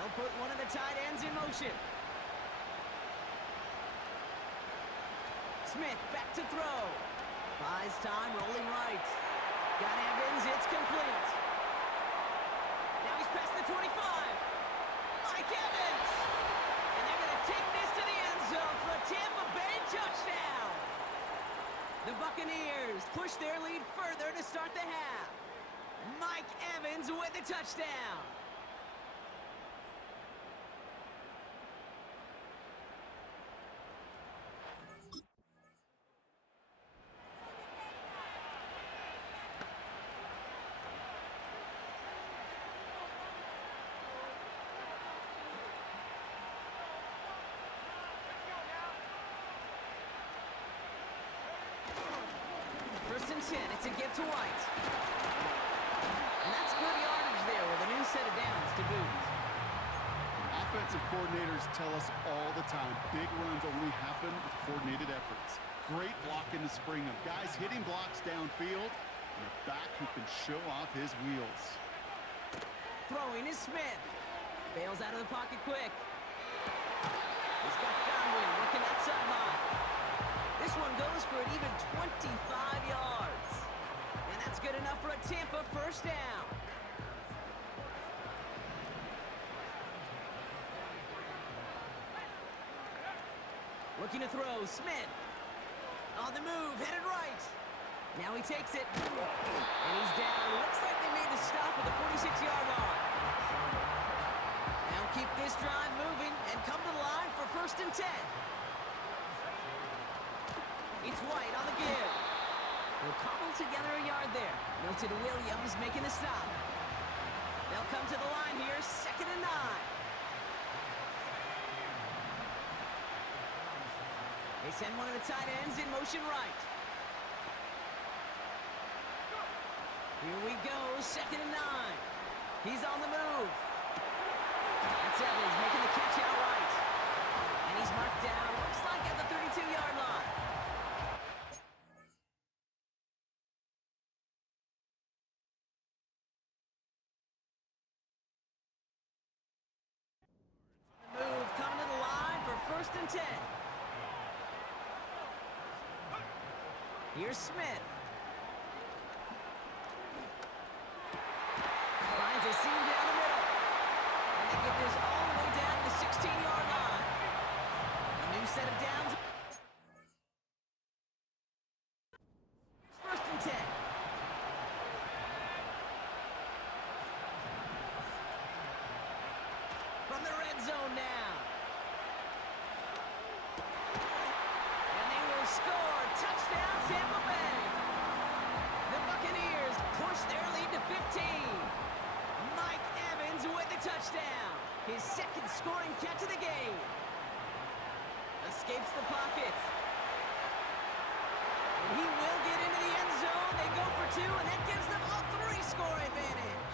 They'll put one of the tight ends in motion. Smith back to throw. Buys time, rolling right. Got Evans, it's complete. Now he's past the 25. Mike Evans! And they're going to take this to the end zone for a Tampa Bay touchdown. The Buccaneers push their lead further to start the half. Mike Evans with the touchdown. First and 10, it's a give to White. And that's good yardage there with a new set of downs to boot. Offensive coordinators tell us all the time, big runs only happen with coordinated efforts. Great block in the spring of guys hitting blocks downfield and a back who can show off his wheels. Throwing is Smith. Bails out of the pocket quick. He's got Godwin working that sideline. This one goes for an even 25 yards. And that's good enough for a Tampa first down. Looking to throw, Smith. On the move, headed right. Now he takes it. And he's down. Looks like they made the stop at the 46-yard line. Now keep this drive moving and come to the line for first and 10. It's White on the give. They'll cobble together a yard there. Milton Williams making the stop. They'll come to the line here, 2nd and 9. They send one of the tight ends in motion right. Here we go, 2nd and 9. He's on the move. That's Evans making the catch out right. And he's marked down, looks like at the 32-yard line. Move coming to the line for first and 10. Here's Smith. Finds a seam down the middle. And they get this all the way down to the 16-yard line. A new set of downs. First and 10. From the red zone now. And they will score. Touchdown, Tampa Bay. The Buccaneers push their lead to 15. Mike Evans with the touchdown. His 2nd scoring catch of the game. Escapes the pocket. And he will get into the end zone. They go for 2, and that gives them a 3-score advantage.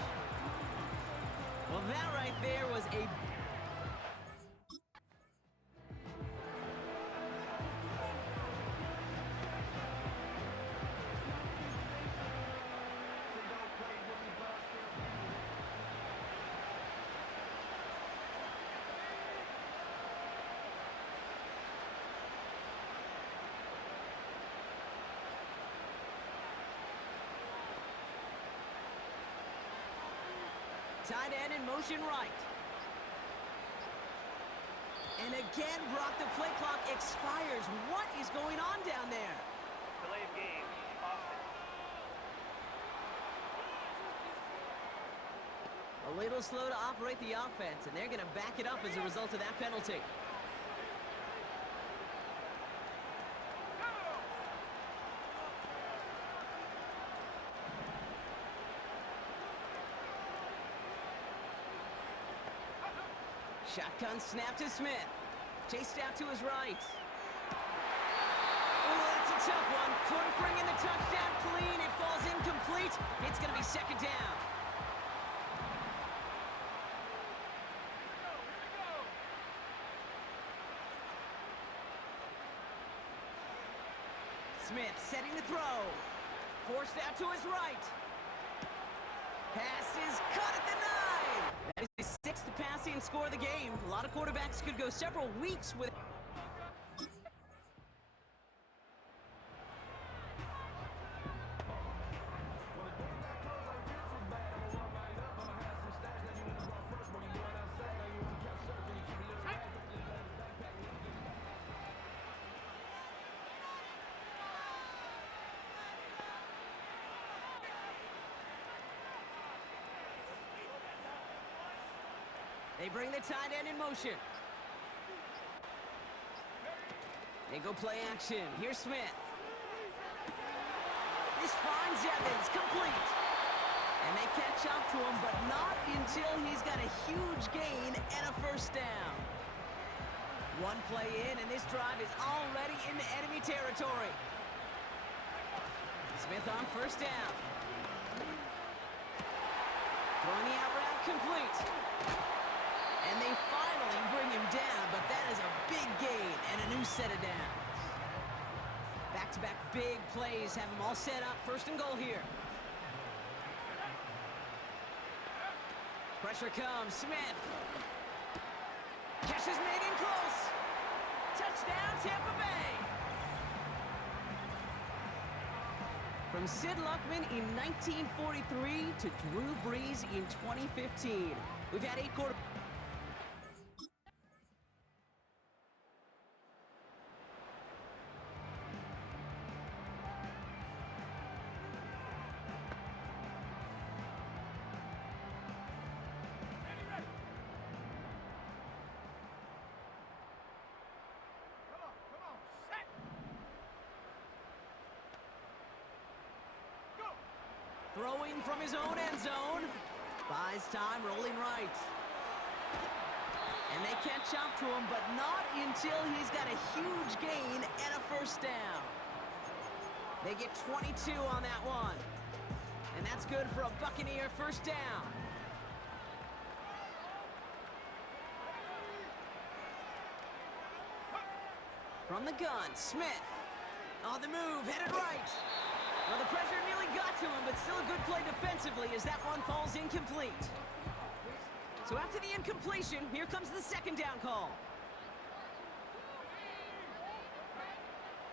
Well, that right there was a... Tight end in motion right. And again, Brock, the play clock expires. What is going on down there? Delay of game. Offense. A little slow to operate the offense, and they're going to back it up as a result of that penalty. Shotgun snap to Smith. Chased out to his right. Oh, that's a tough one. Couldn't bring in the touchdown clean. It falls incomplete. It's going to be second down. Smith setting the throw. Forced out to his right. Pass is cut at the 9. That is his 6th passing score of the game. A lot of quarterbacks could go several weeks with... They bring the tight end in motion. They go play action. Here's Smith. This finds Evans, complete. And they catch up to him, but not until he's got a huge gain and a first down. One play in, and this drive is already into enemy territory. Smith on first down. Throwing the out route complete. And they finally bring him down, but that is a big gain and a new set of downs. Back-to-back big plays have them all set up. First and goal here. Pressure comes. Smith. Catch is made in close. Touchdown, Tampa Bay. From Sid Luckman in 1943 to Drew Brees in 2015. We've had 8 quarters. Throwing from his own end zone. Buys time, rolling right. And they catch up to him, but not until he's got a huge gain and a first down. They get 22 on that one. And that's good for a Buccaneer first down. From the gun, Smith. On the move, headed right. Well, the pressure nearly got to him, but still a good play defensively as that one falls incomplete. So after the incompletion, here comes the second down call.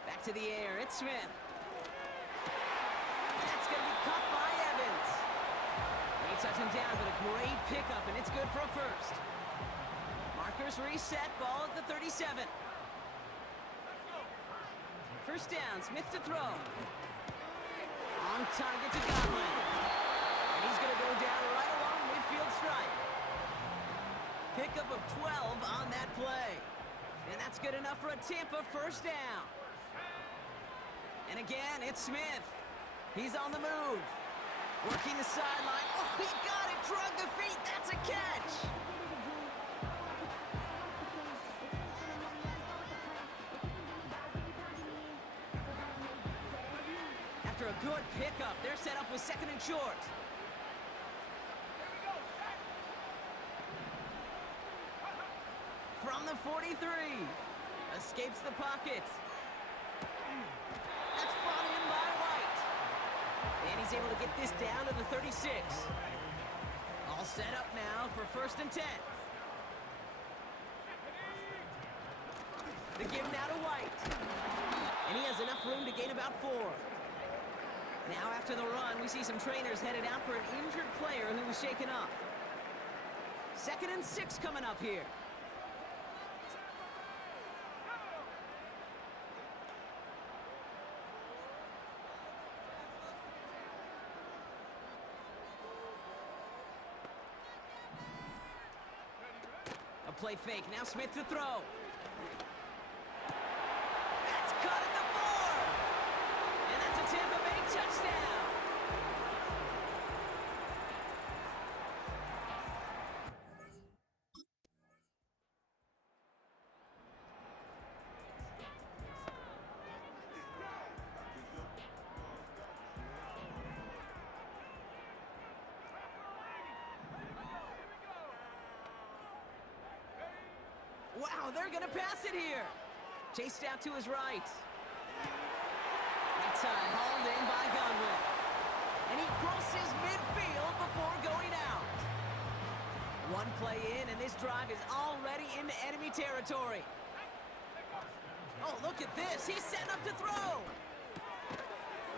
Back to the air, it's Smith. That's going to be caught by Evans. They touch him down, but a great pickup, and it's good for a first. Markers reset, ball at the 37. First down, Smith to throw. On target to Godwin. And he's going to go down right along midfield stripe. Pickup of 12 on that play. And that's good enough for a Tampa first down. And again, it's Smith. He's on the move. Working the sideline. Oh, he got it. Drug the feet. That's a catch. After a good pickup, they're set up with second and short. From the 43. Escapes the pocket. That's brought in by White. And he's able to get this down to the 36. All set up now for first and 10. The give now to White. And he has enough room to gain about 4. Now after the run, we see some trainers headed out for an injured player who was shaken up. Second and 6 coming up here. play fake. Now Smith to throw. That's cut at the 4. And that's a Tampa Bay touchdown. Wow, they're going to pass it here. Chased out to his right. Right side, hauled in by Godwin. And he crosses midfield before going out. One play in, and this drive is already into enemy territory. Oh, look at this. He's setting up to throw.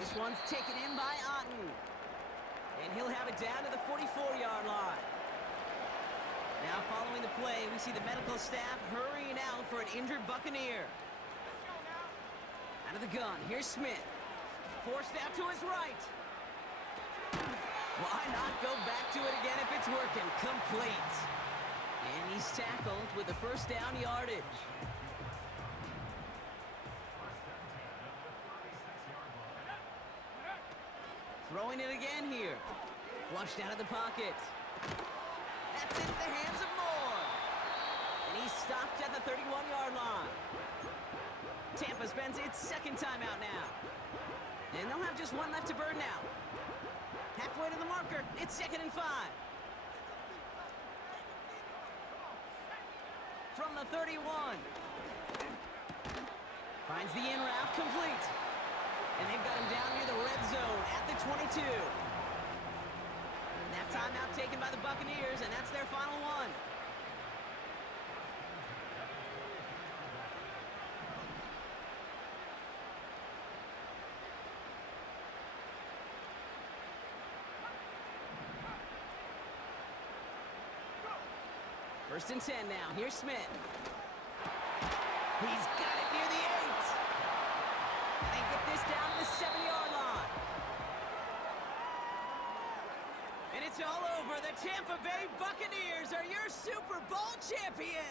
This one's taken in by Otten. And he'll have it down to the 44-yard line. Now following the play, we see the medical staff hurrying out for an injured Buccaneer. Out of the gun, here's Smith. Forced out to his right. Why not go back to it again if it's working? Complete. And he's tackled with the first down yardage. Throwing it again here. Flushed out of the pocket. That's into the hands of Moore. And he's stopped at the 31-yard line. Tampa spends its second timeout now. And they'll have just one left to burn now. Halfway to the marker, it's 2nd and 5. From the 31. Finds the in route complete. And they've got him down near the red zone at the 22. That timeout taken by the Buccaneers, and that's their final one. First and 10 now. Here's Smith. He's got it near the 8. And they get this down to the 7-yard line. And it's all over. The Tampa Bay Buccaneers are your Super Bowl champions.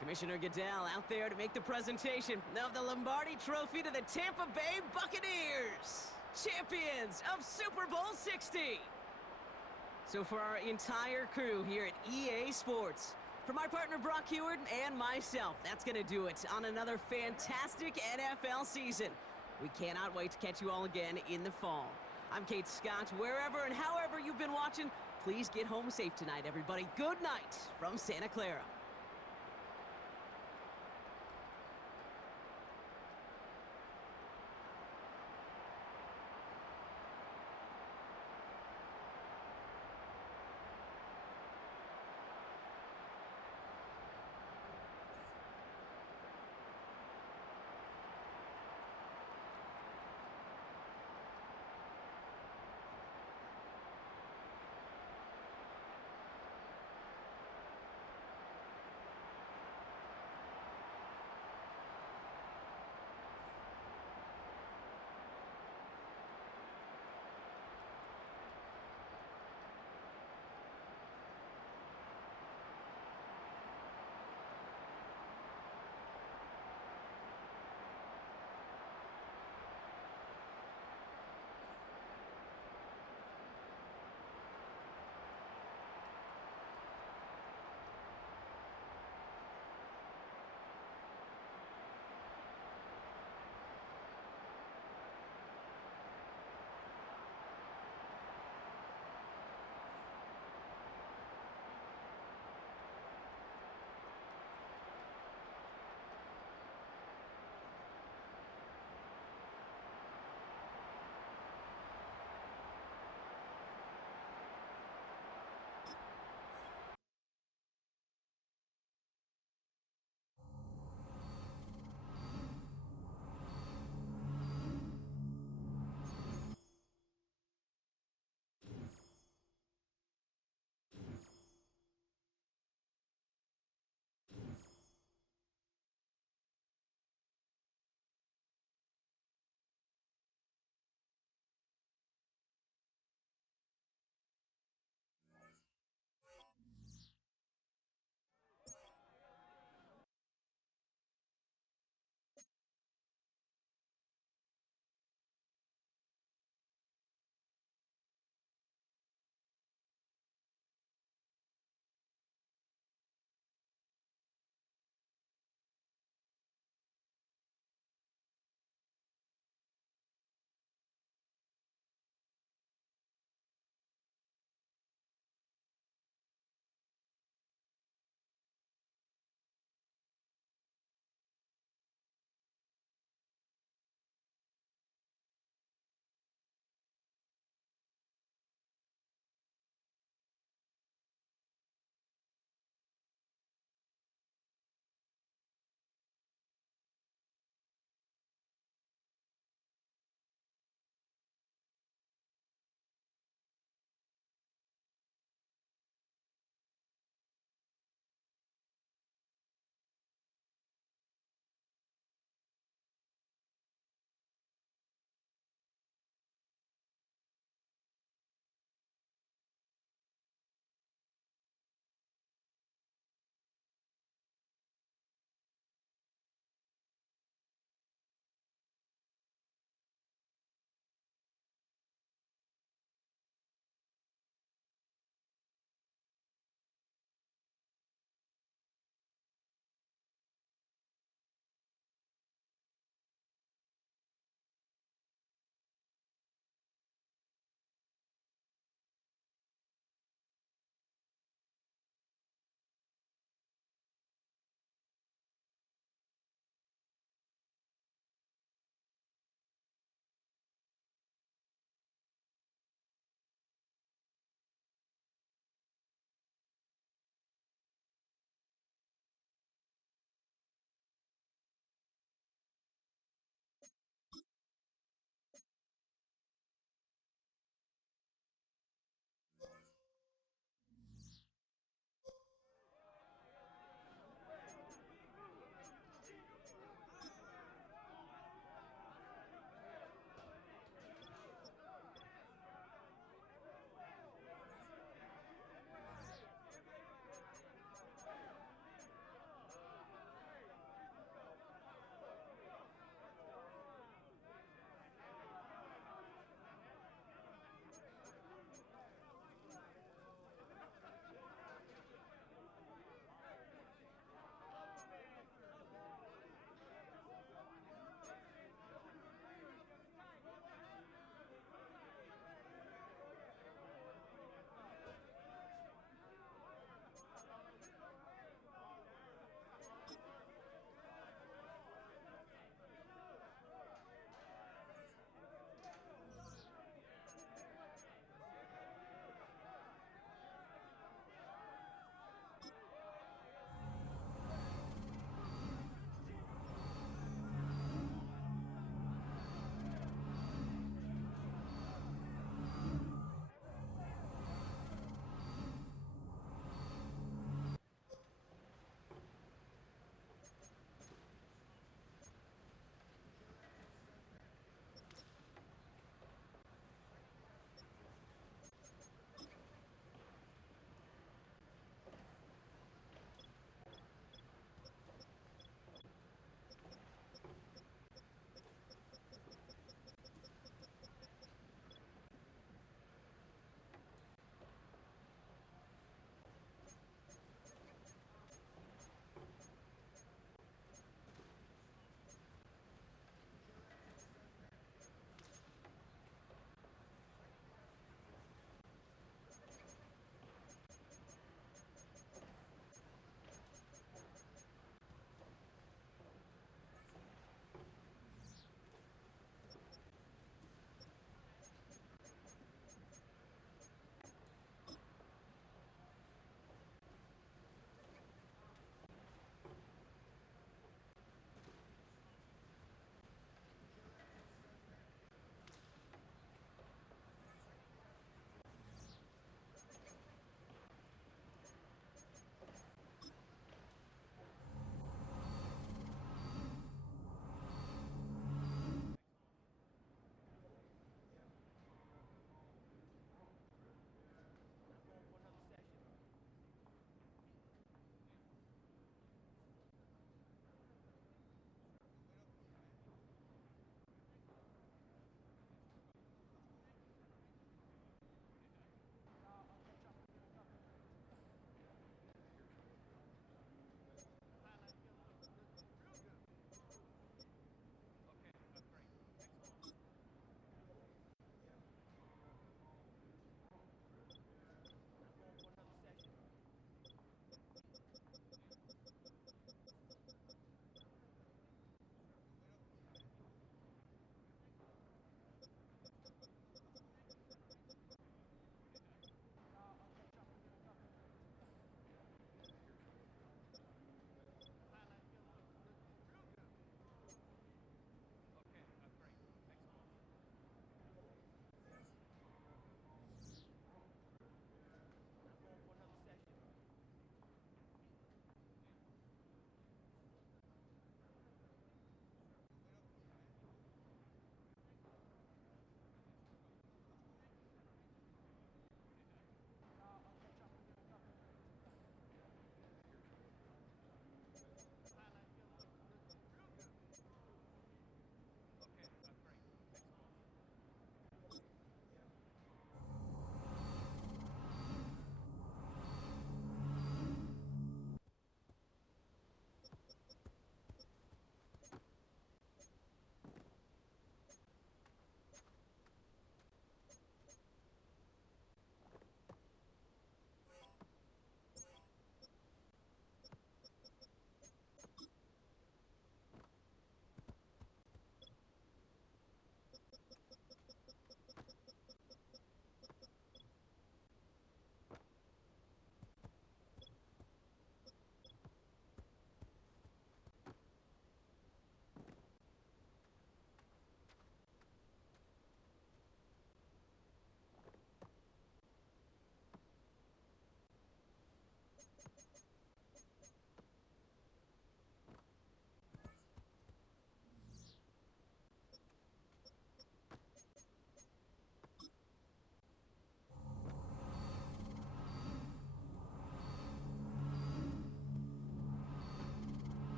Commissioner Goodell out there to make the presentation of the Lombardi Trophy to the Tampa Bay Buccaneers, champions of Super Bowl 60. So for our entire crew here at EA Sports, for my partner Brock Heward and myself, that's going to do it on another fantastic NFL season. We cannot wait to catch you all again in the fall. I'm Kate Scott. Wherever and however you've been watching, please get home safe tonight, everybody. Good night from Santa Clara.